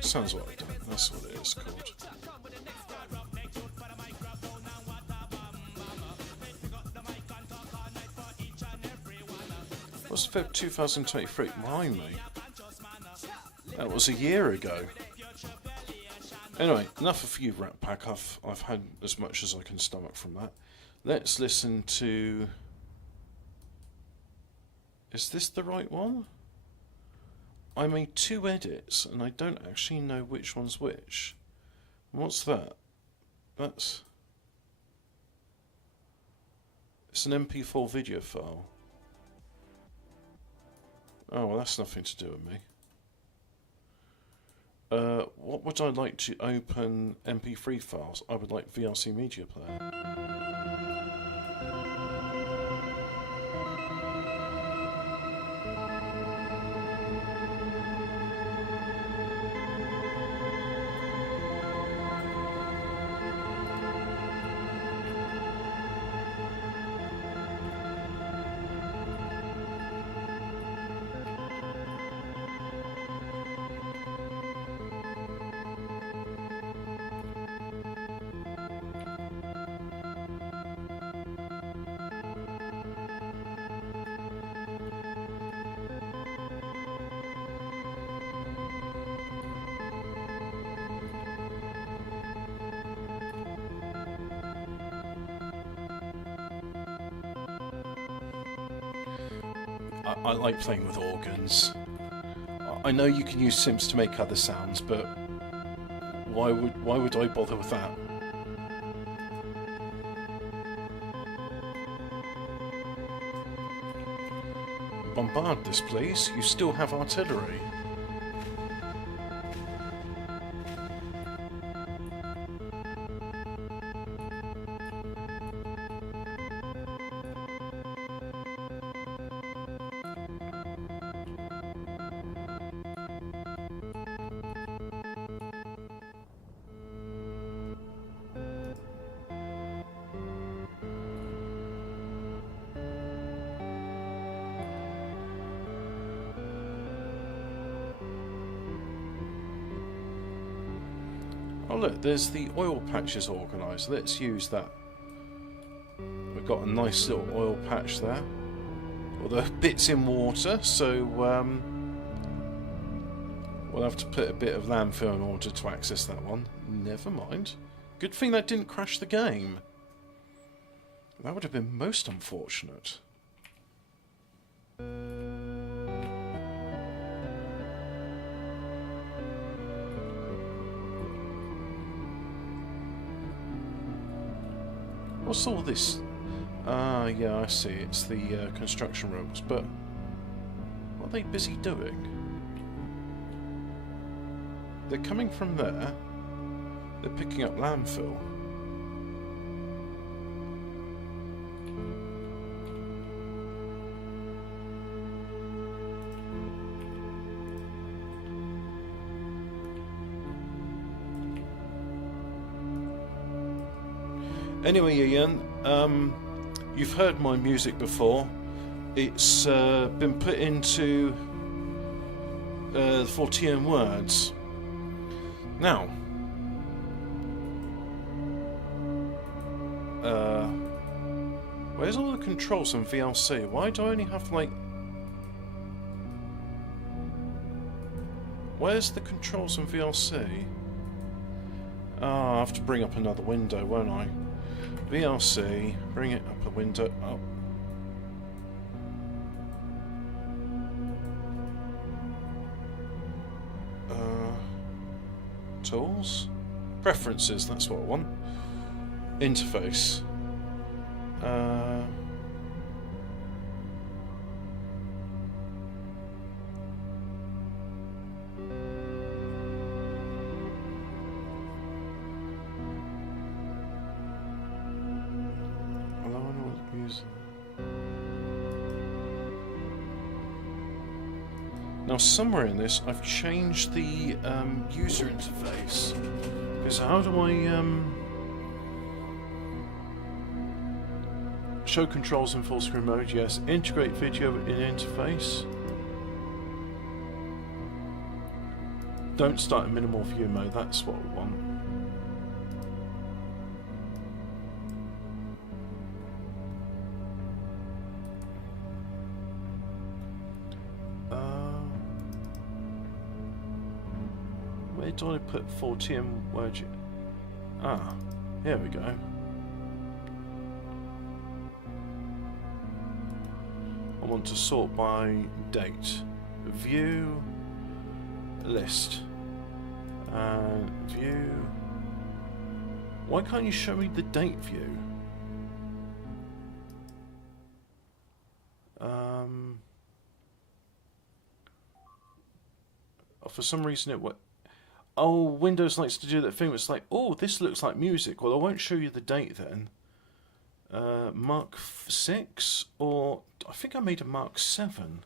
Sounds what I've done. That's what it is called. What's Feb 2023? Remind me. That was a year ago. Anyway, enough of you, Rat Pack. I've had as much as I can stomach from that. Let's listen to. Is this the right one? I made 2 edits and I don't actually know which one's which. What's that? It's an MP4 video file. Oh, well, that's nothing to do with me. What would I like to open MP3 files? I would like VRC Media Player. I like playing with organs. I know you can use synths to make other sounds, but why would I bother with that? Bombard this, please. You still have artillery. Oh look, there's the oil patches organised. Let's use that. We've got a nice little oil patch there. Although bit's in water, so we'll have to put a bit of landfill in order to access that one. Never mind. Good thing that didn't crash the game. That would have been most unfortunate. What's all this? Ah, yeah, I see. It's the construction rooms. But what are they busy doing? They're coming from there. They're picking up landfill. Anyway, Ian, you've heard my music before. It's been put into the Factorio words. Now, where's all the controls on VLC? Why do I only have, like... Where's the controls on VLC? Ah, I have to bring up another window, won't I? VLC, bring it up a window. Oh. Tools? Preferences, that's what I want. Interface. Now, somewhere in this, I've changed the user interface. Because how do I show controls in full screen mode? Yes. Integrate video in interface. Don't start in minimal view mode. That's what I want. Where do I put 40 word? Ah, here we go. I want to sort by date. View list. View. Why can't you show me the date view? For some reason it. Oh, Windows likes to do that thing. It's like, oh, this looks like music. Well, I won't show you the date then. Mark 6, or I think I made a Mark 7.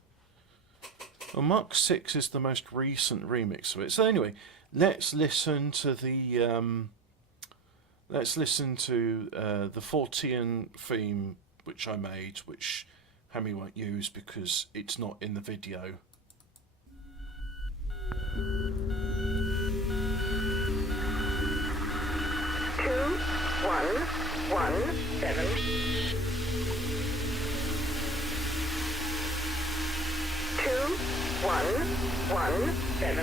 Well, Mark 6 is the most recent remix of it. So anyway, let's listen to the the Fortean theme which I made, which Hammy won't use because it's not in the video. 117. 2117.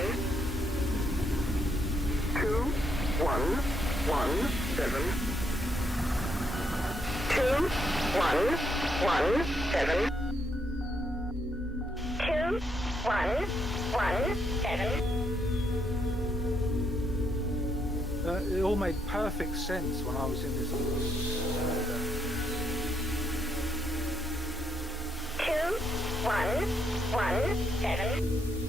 2117. 2117. It all made perfect sense when I was in this little soda. 2117.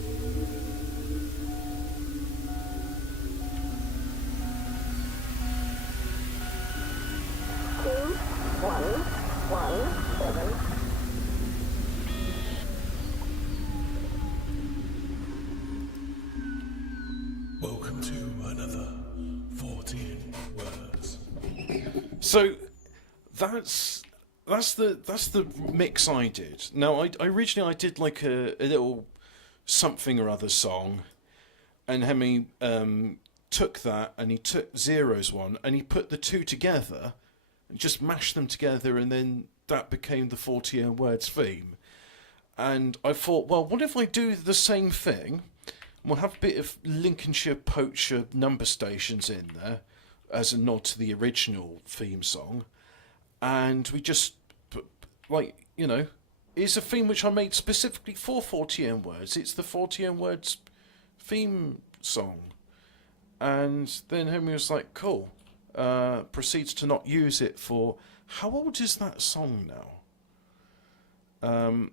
Welcome to another 14 words. So that's the mix I did. Now, I originally I did like a little something or other song, and Hemi took that and he took Zero's one and he put the two together and just mashed them together, and then that became the 40 words theme. And I thought, well, what if I do the same thing? We'll have a bit of Lincolnshire Poacher number stations in there as a nod to the original theme song. And we just, like, you know, it's a theme which I made specifically for 40 words. It's the 40 words theme song. And then Henry was like, cool. Proceeds to not use it for... How old is that song now?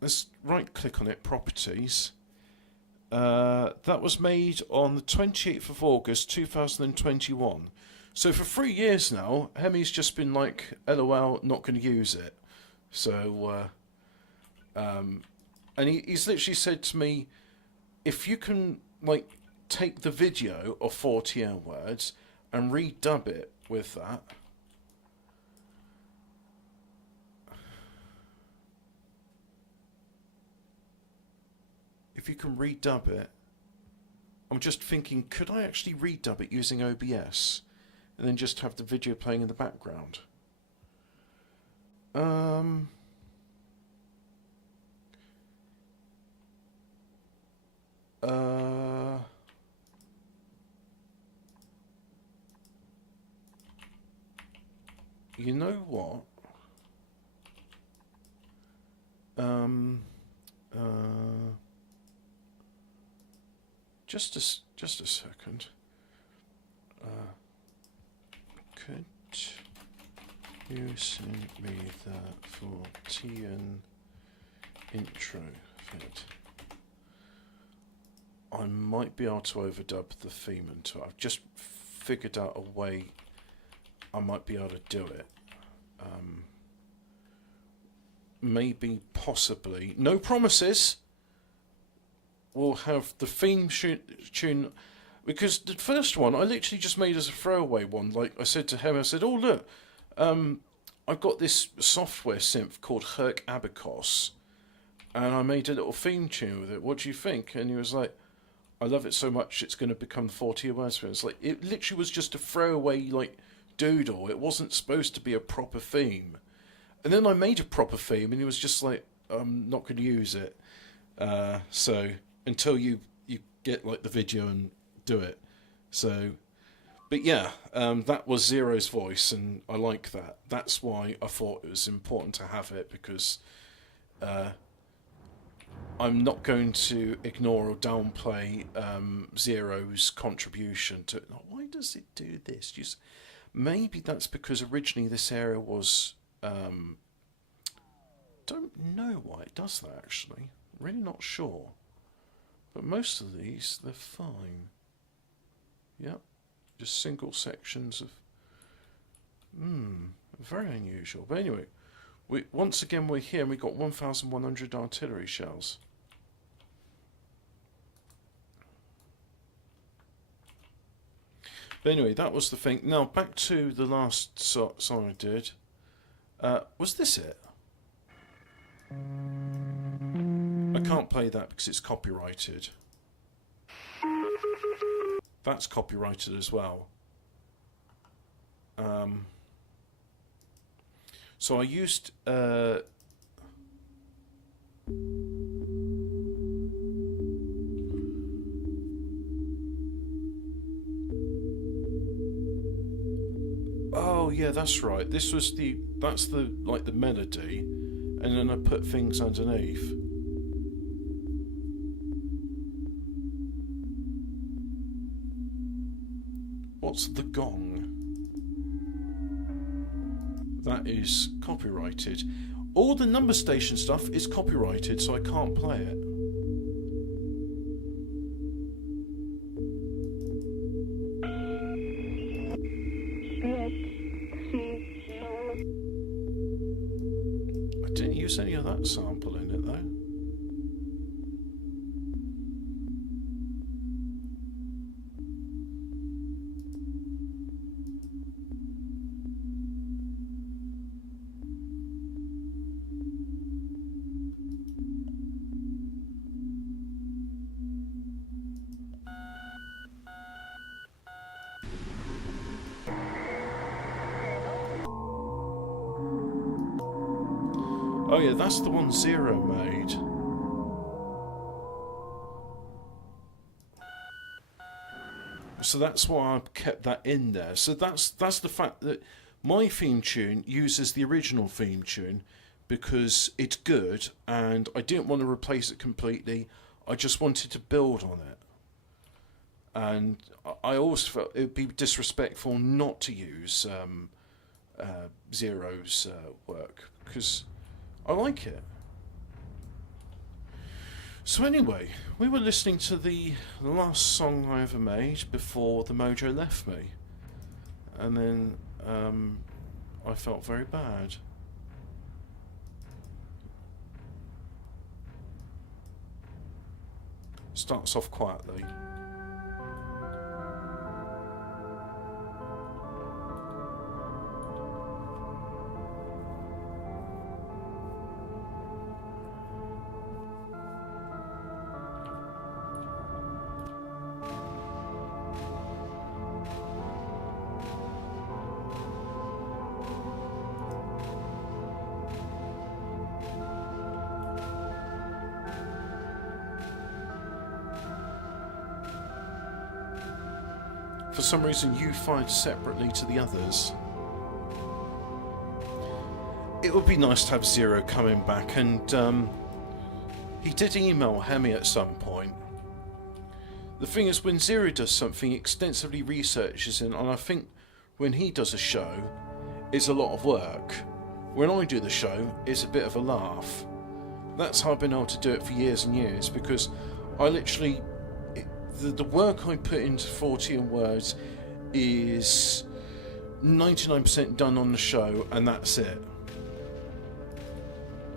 Let's right-click on it, Properties. That was made on the 28th of August 2021. So for 3 years now, Hemi's just been like, LOL, not going to use it. So, and he's literally said to me, if you can, like, take the video of 40 words and redub it with that. If you can redub it, I'm just thinking, could I actually redub it using OBS and then just have the video playing in the background? You know what? Just a second. Could you send me that for TN intro vid? I might be able to overdub the theme into it. I've just figured out a way I might be able to do it. Maybe, possibly. No promises. We'll have the theme tune, because the first one I literally just made as a throwaway one. Like I said to him, I said, "Oh look, I've got this software synth called Herc Abacus, and I made a little theme tune with it. What do you think?" And he was like, "I love it so much, it's going to become 40 words for it." It's like it literally was just a throwaway like doodle. It wasn't supposed to be a proper theme. And then I made a proper theme, and he was just like, "I'm not going to use it." So until you get like the video and do it. So, but yeah, that was Zero's voice, and I like that. That's why I thought it was important to have it, because I'm not going to ignore or downplay Zero's contribution to it. Why does it do this? Just maybe that's because originally this area was. Don't know why it does that actually. Really not sure. But most of these, they're fine. Yep. Just single sections of... very unusual. But anyway, once again we're here and we got 1,100 artillery shells. But anyway, that was the thing. Now, back to the last song I did. Was this it? I can't play that because it's copyrighted. That's copyrighted as well. So I used... Oh yeah, that's right. That's the like the melody, and then I put things underneath. What's the gong? That is copyrighted. All the number station stuff is copyrighted, so I can't play it. I didn't use any of that sample in it though. Oh yeah, that's the one Zero made. So that's why I've kept that in there. So that's the fact that my theme tune uses the original theme tune because it's good and I didn't want to replace it completely. I just wanted to build on it. And I always felt it would be disrespectful not to use Zero's work because I like it. So anyway, we were listening to the last song I ever made before the mojo left me. And then I felt very bad. Starts off quietly. For some reason you fired separately to the others. It would be nice to have Zero coming back, and he did email Hemi at some point. The thing is, when Zero does something, he extensively researches it, and I think when he does a show, it's a lot of work. When I do the show, it's a bit of a laugh. That's how I've been able to do it for years and years, because I literally... The work I put into 40 words is 99% done on the show, and that's it.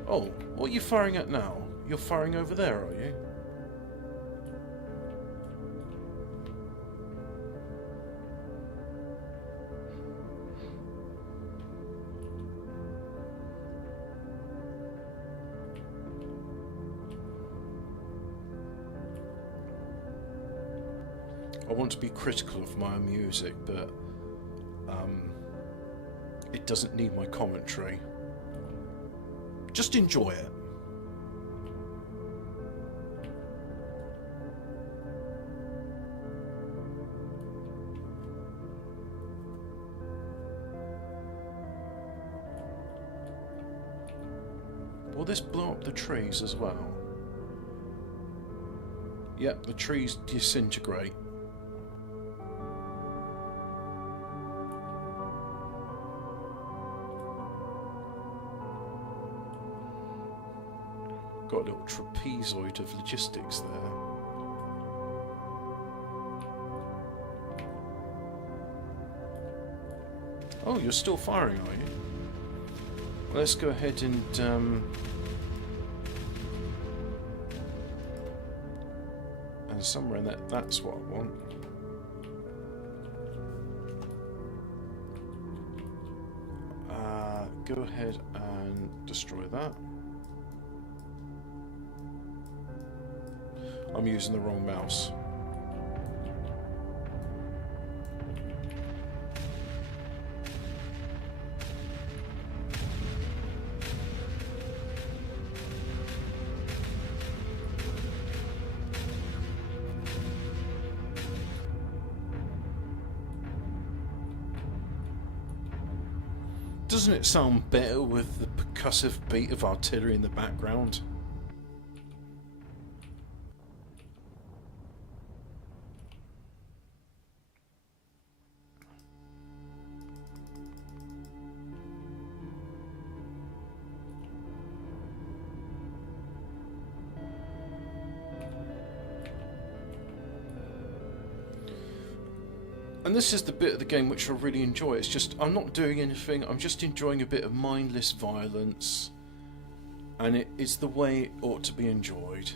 Oh, what are you firing at now? You're firing over there, are you? I want to be critical of my own music, but it doesn't need my commentary. Just enjoy it. Will this blow up the trees as well? Yep, the trees disintegrate. Got a little trapezoid of logistics there. Oh, you're still firing, are you? Let's go ahead and somewhere in that's what I want. Go ahead and destroy that. I'm using the wrong mouse. Doesn't it sound better with the percussive beat of artillery in the background? And this is the bit of the game which I really enjoy. It's just, I'm not doing anything, I'm just enjoying a bit of mindless violence. And it's the way it ought to be enjoyed.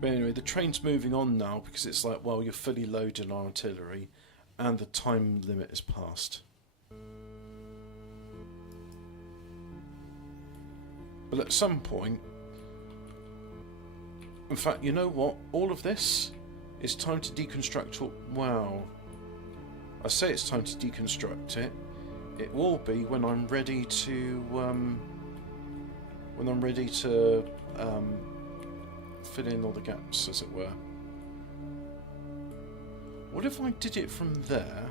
But anyway, the train's moving on now because it's like, well, you're fully loaded on artillery and the time limit has passed. But at some point, in fact, you know what? All of this is time to deconstruct all... Wow. I say it's time to deconstruct it. It will be when I'm ready to... fill in all the gaps, as it were. What if I did it from there,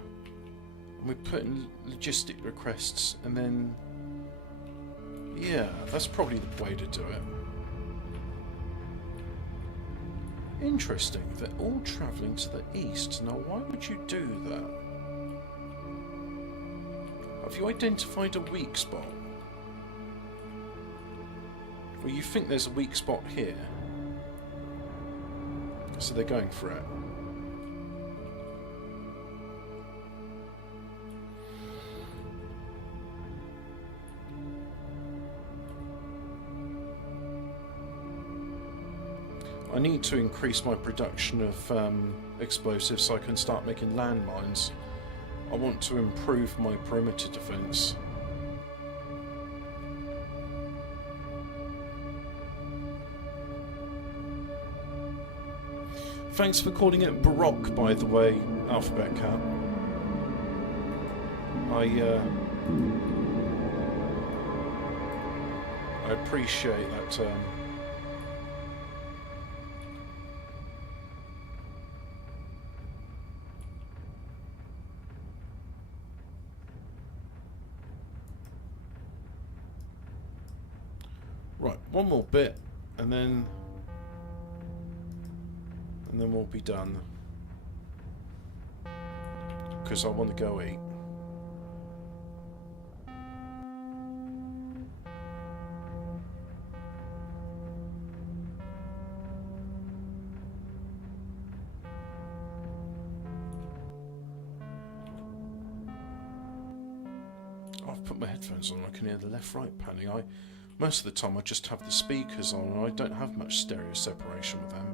and we put in logistic requests, and then... Yeah, that's probably the way to do it. Interesting, they're all travelling to the east. Now, why would you do that? Have you identified a weak spot? Well, you think there's a weak spot here. So they're going for it. I need to increase my production of explosives so I can start making landmines. I want to improve my perimeter defence. Thanks for calling it Baroque, by the way, Alphabet Cat. I appreciate that term. Right, one more bit, and then we'll be done. Because I want to go eat. I've put my headphones on, I can hear the left-right panning. Most of the time I just have the speakers on and I don't have much stereo separation with them.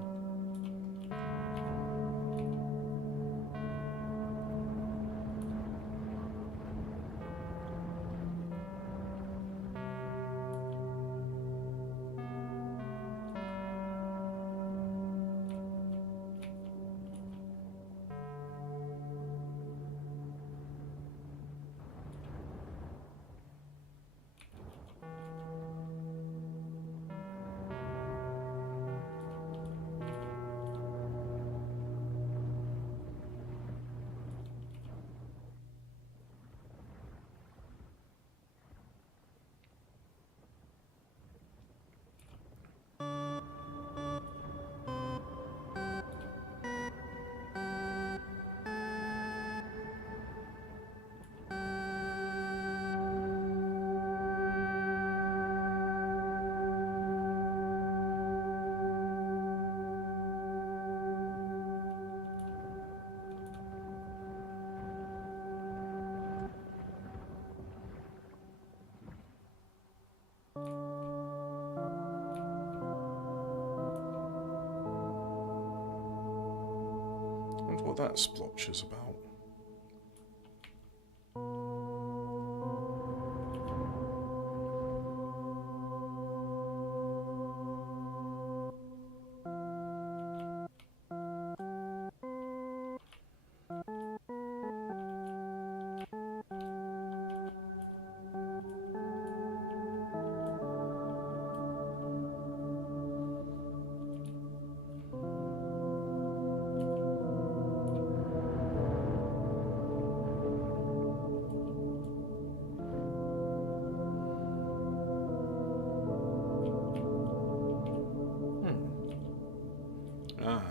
What that splotch is about.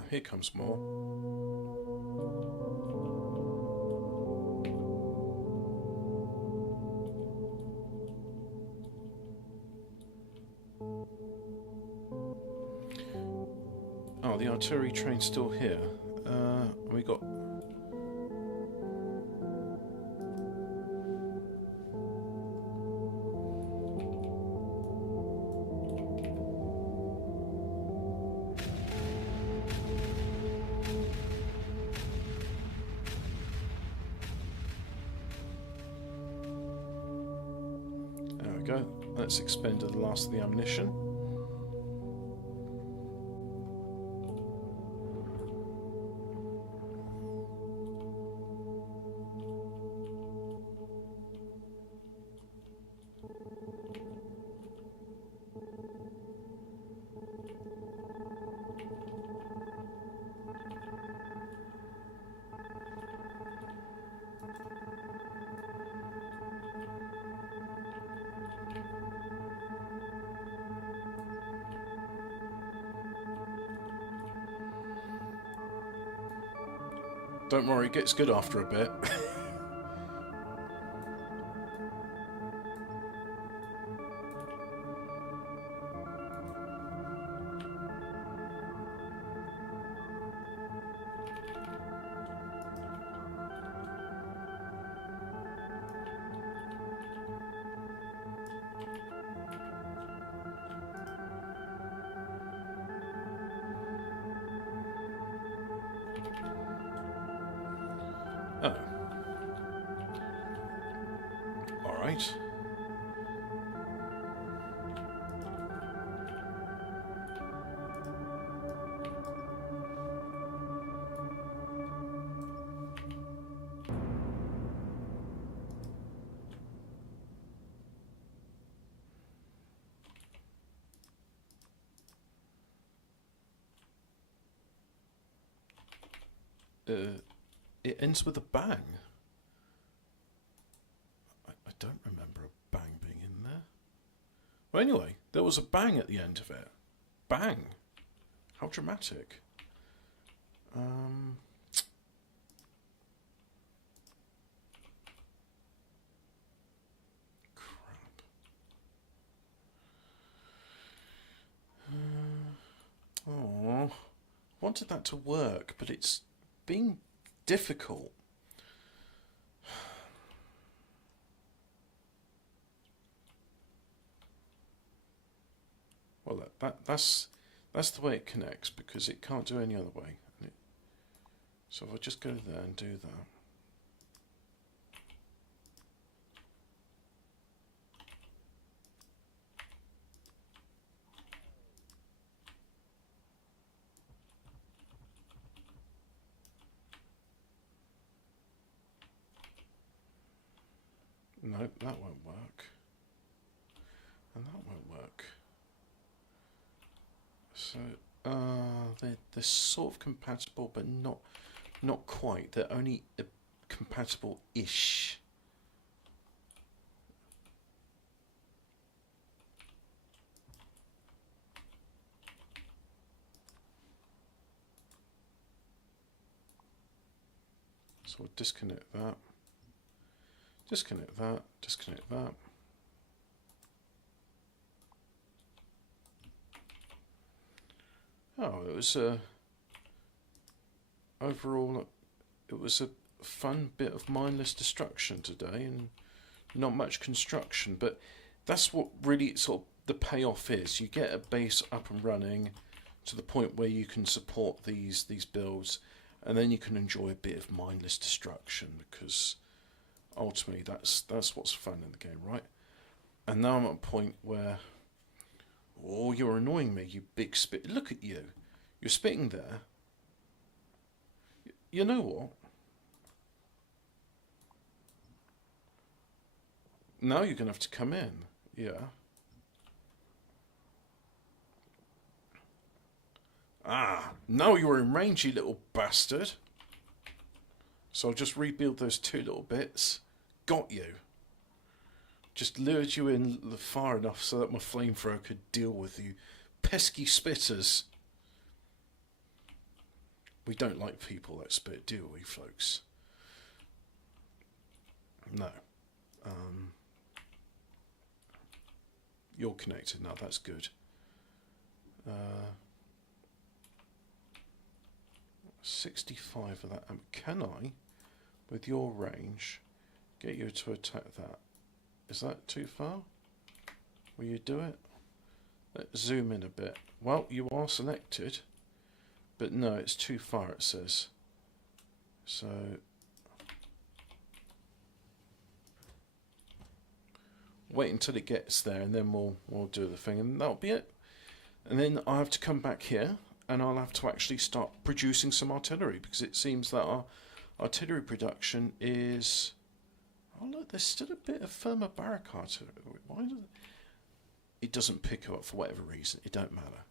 Here comes more. Oh, the artillery train's still here. We got go. That's expended the last of the ammunition. Don't worry, it gets good after a bit. Oh. Alright. It ends with a bang. I don't remember a bang being in there. Well, anyway, there was a bang at the end of it. Bang! How dramatic. Crap. Oh, wanted that to work, but it's being difficult. Well, that's the way it connects, because it can't do any other way. So if I just go there and do that. No, that won't work. And that won't work. So, they're sort of compatible, but not quite. They're only compatible-ish. So we'll disconnect that. Disconnect that, disconnect that. Oh, it was overall, it was a fun bit of mindless destruction today, and not much construction, but that's what really sort of the payoff is. You get a base up and running to the point where you can support these builds, and then you can enjoy a bit of mindless destruction, because ultimately that's what's fun in the game, right? And now I'm at a point where, oh, you're annoying me, you big spit. Look at you. You're spitting there. You know what? Now you're going to have to come in. Yeah. Ah, now you're in range, you little bastard. So I'll just rebuild those two little bits. Got you. Just lured you in far enough so that my flamethrower could deal with you. Pesky spitters. We don't like people that spit, do we, folks? No. You're connected now, that's good. 65 of that. Can I, with your range, get you to attack that? Is that too far? Will you do it? Let's zoom in a bit. Well, you are selected, but no, it's too far, it says. So wait until it gets there, and then we'll do the thing, and that'll be it. And then I have to come back here, and I'll have to actually start producing some artillery, because it seems that our artillery production is... Oh look, there's still a bit of firmer barrack artillery. Why does it doesn't pick up for whatever reason? It don't matter.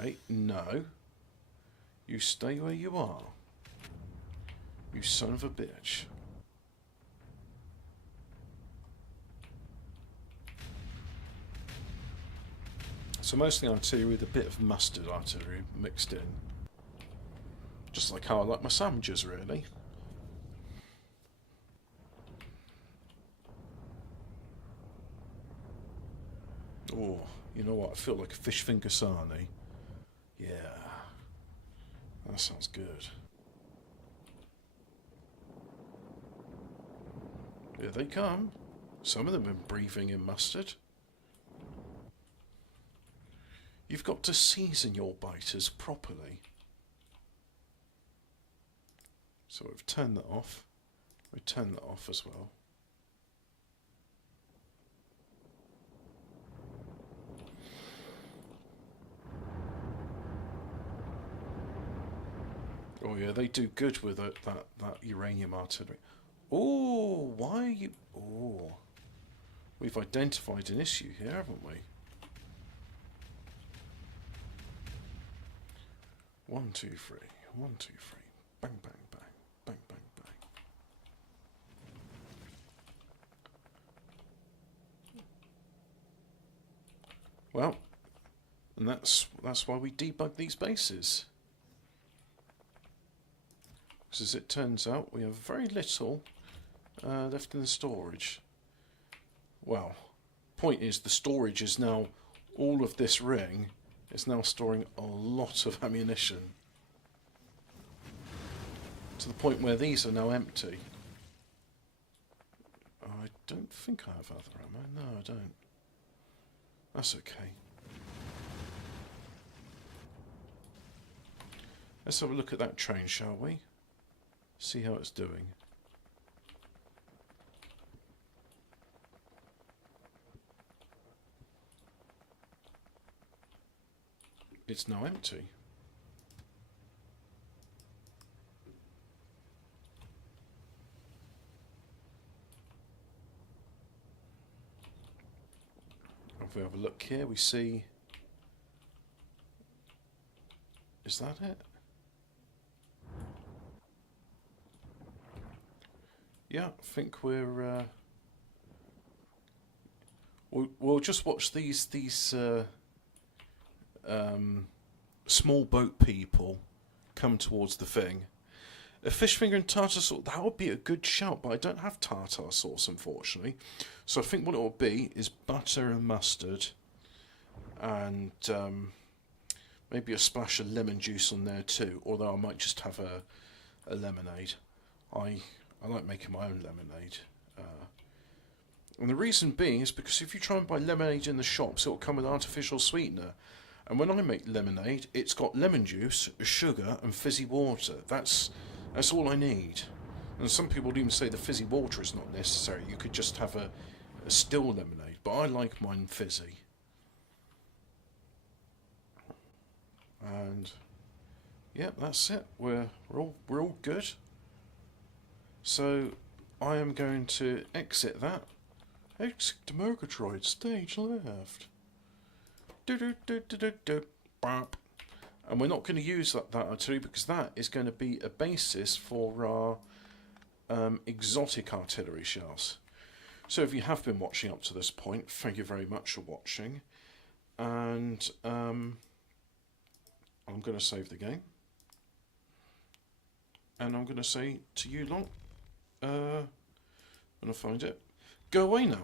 Hey, no. You stay where you are. You son of a bitch. So mostly artillery with a bit of mustard artillery mixed in. Just like how I like my sandwiches, really. Oh, you know what? I feel like a fish finger sarnie. Yeah. That sounds good. Here they come. Some of them have been breathing in mustard. You've got to season your biters properly. So we've turned that off. We turn that off as well. Oh yeah, they do good with it, that uranium artillery. Oh, why are you... Oh, we've identified an issue here, haven't we? 1, 2, 3. 1, 2, 3. Bang, bang, bang. Bang, bang, bang. Well, and that's why we debug these bases. Because as it turns out, we have very little left in the storage. Well, point is, the storage is now, all of this ring is now storing a lot of ammunition. To the point where these are now empty. I don't think I have other ammo. No, I don't. That's okay. Let's have a look at that train, shall we? See how it's doing. It's now empty. If we have a look here, we see... Is that it? Yeah, I think we're... We'll just watch these small boat people come towards the thing. A fish finger and tartar sauce, that would be a good shout, but I don't have tartar sauce, unfortunately. So I think what it will be is butter and mustard, and maybe a splash of lemon juice on there too, although I might just have a lemonade. I like making my own lemonade. And the reason being is because if you try and buy lemonade in the shops, it will come with artificial sweetener. And when I make lemonade, it's got lemon juice, sugar, and fizzy water. That's all I need. And some people would even say the fizzy water is not necessary. You could just have a still lemonade. But I like mine fizzy. And yeah, that's it. We're all good. So I am going to exit that. Exit to Murgatroyd, stage left. Bop. And we're not going to use that artillery because that is going to be a basis for our exotic artillery shells. So if you have been watching up to this point, thank you very much for watching. And I'm going to save the game. And I'm going to say to you lot, when I find it, go away now.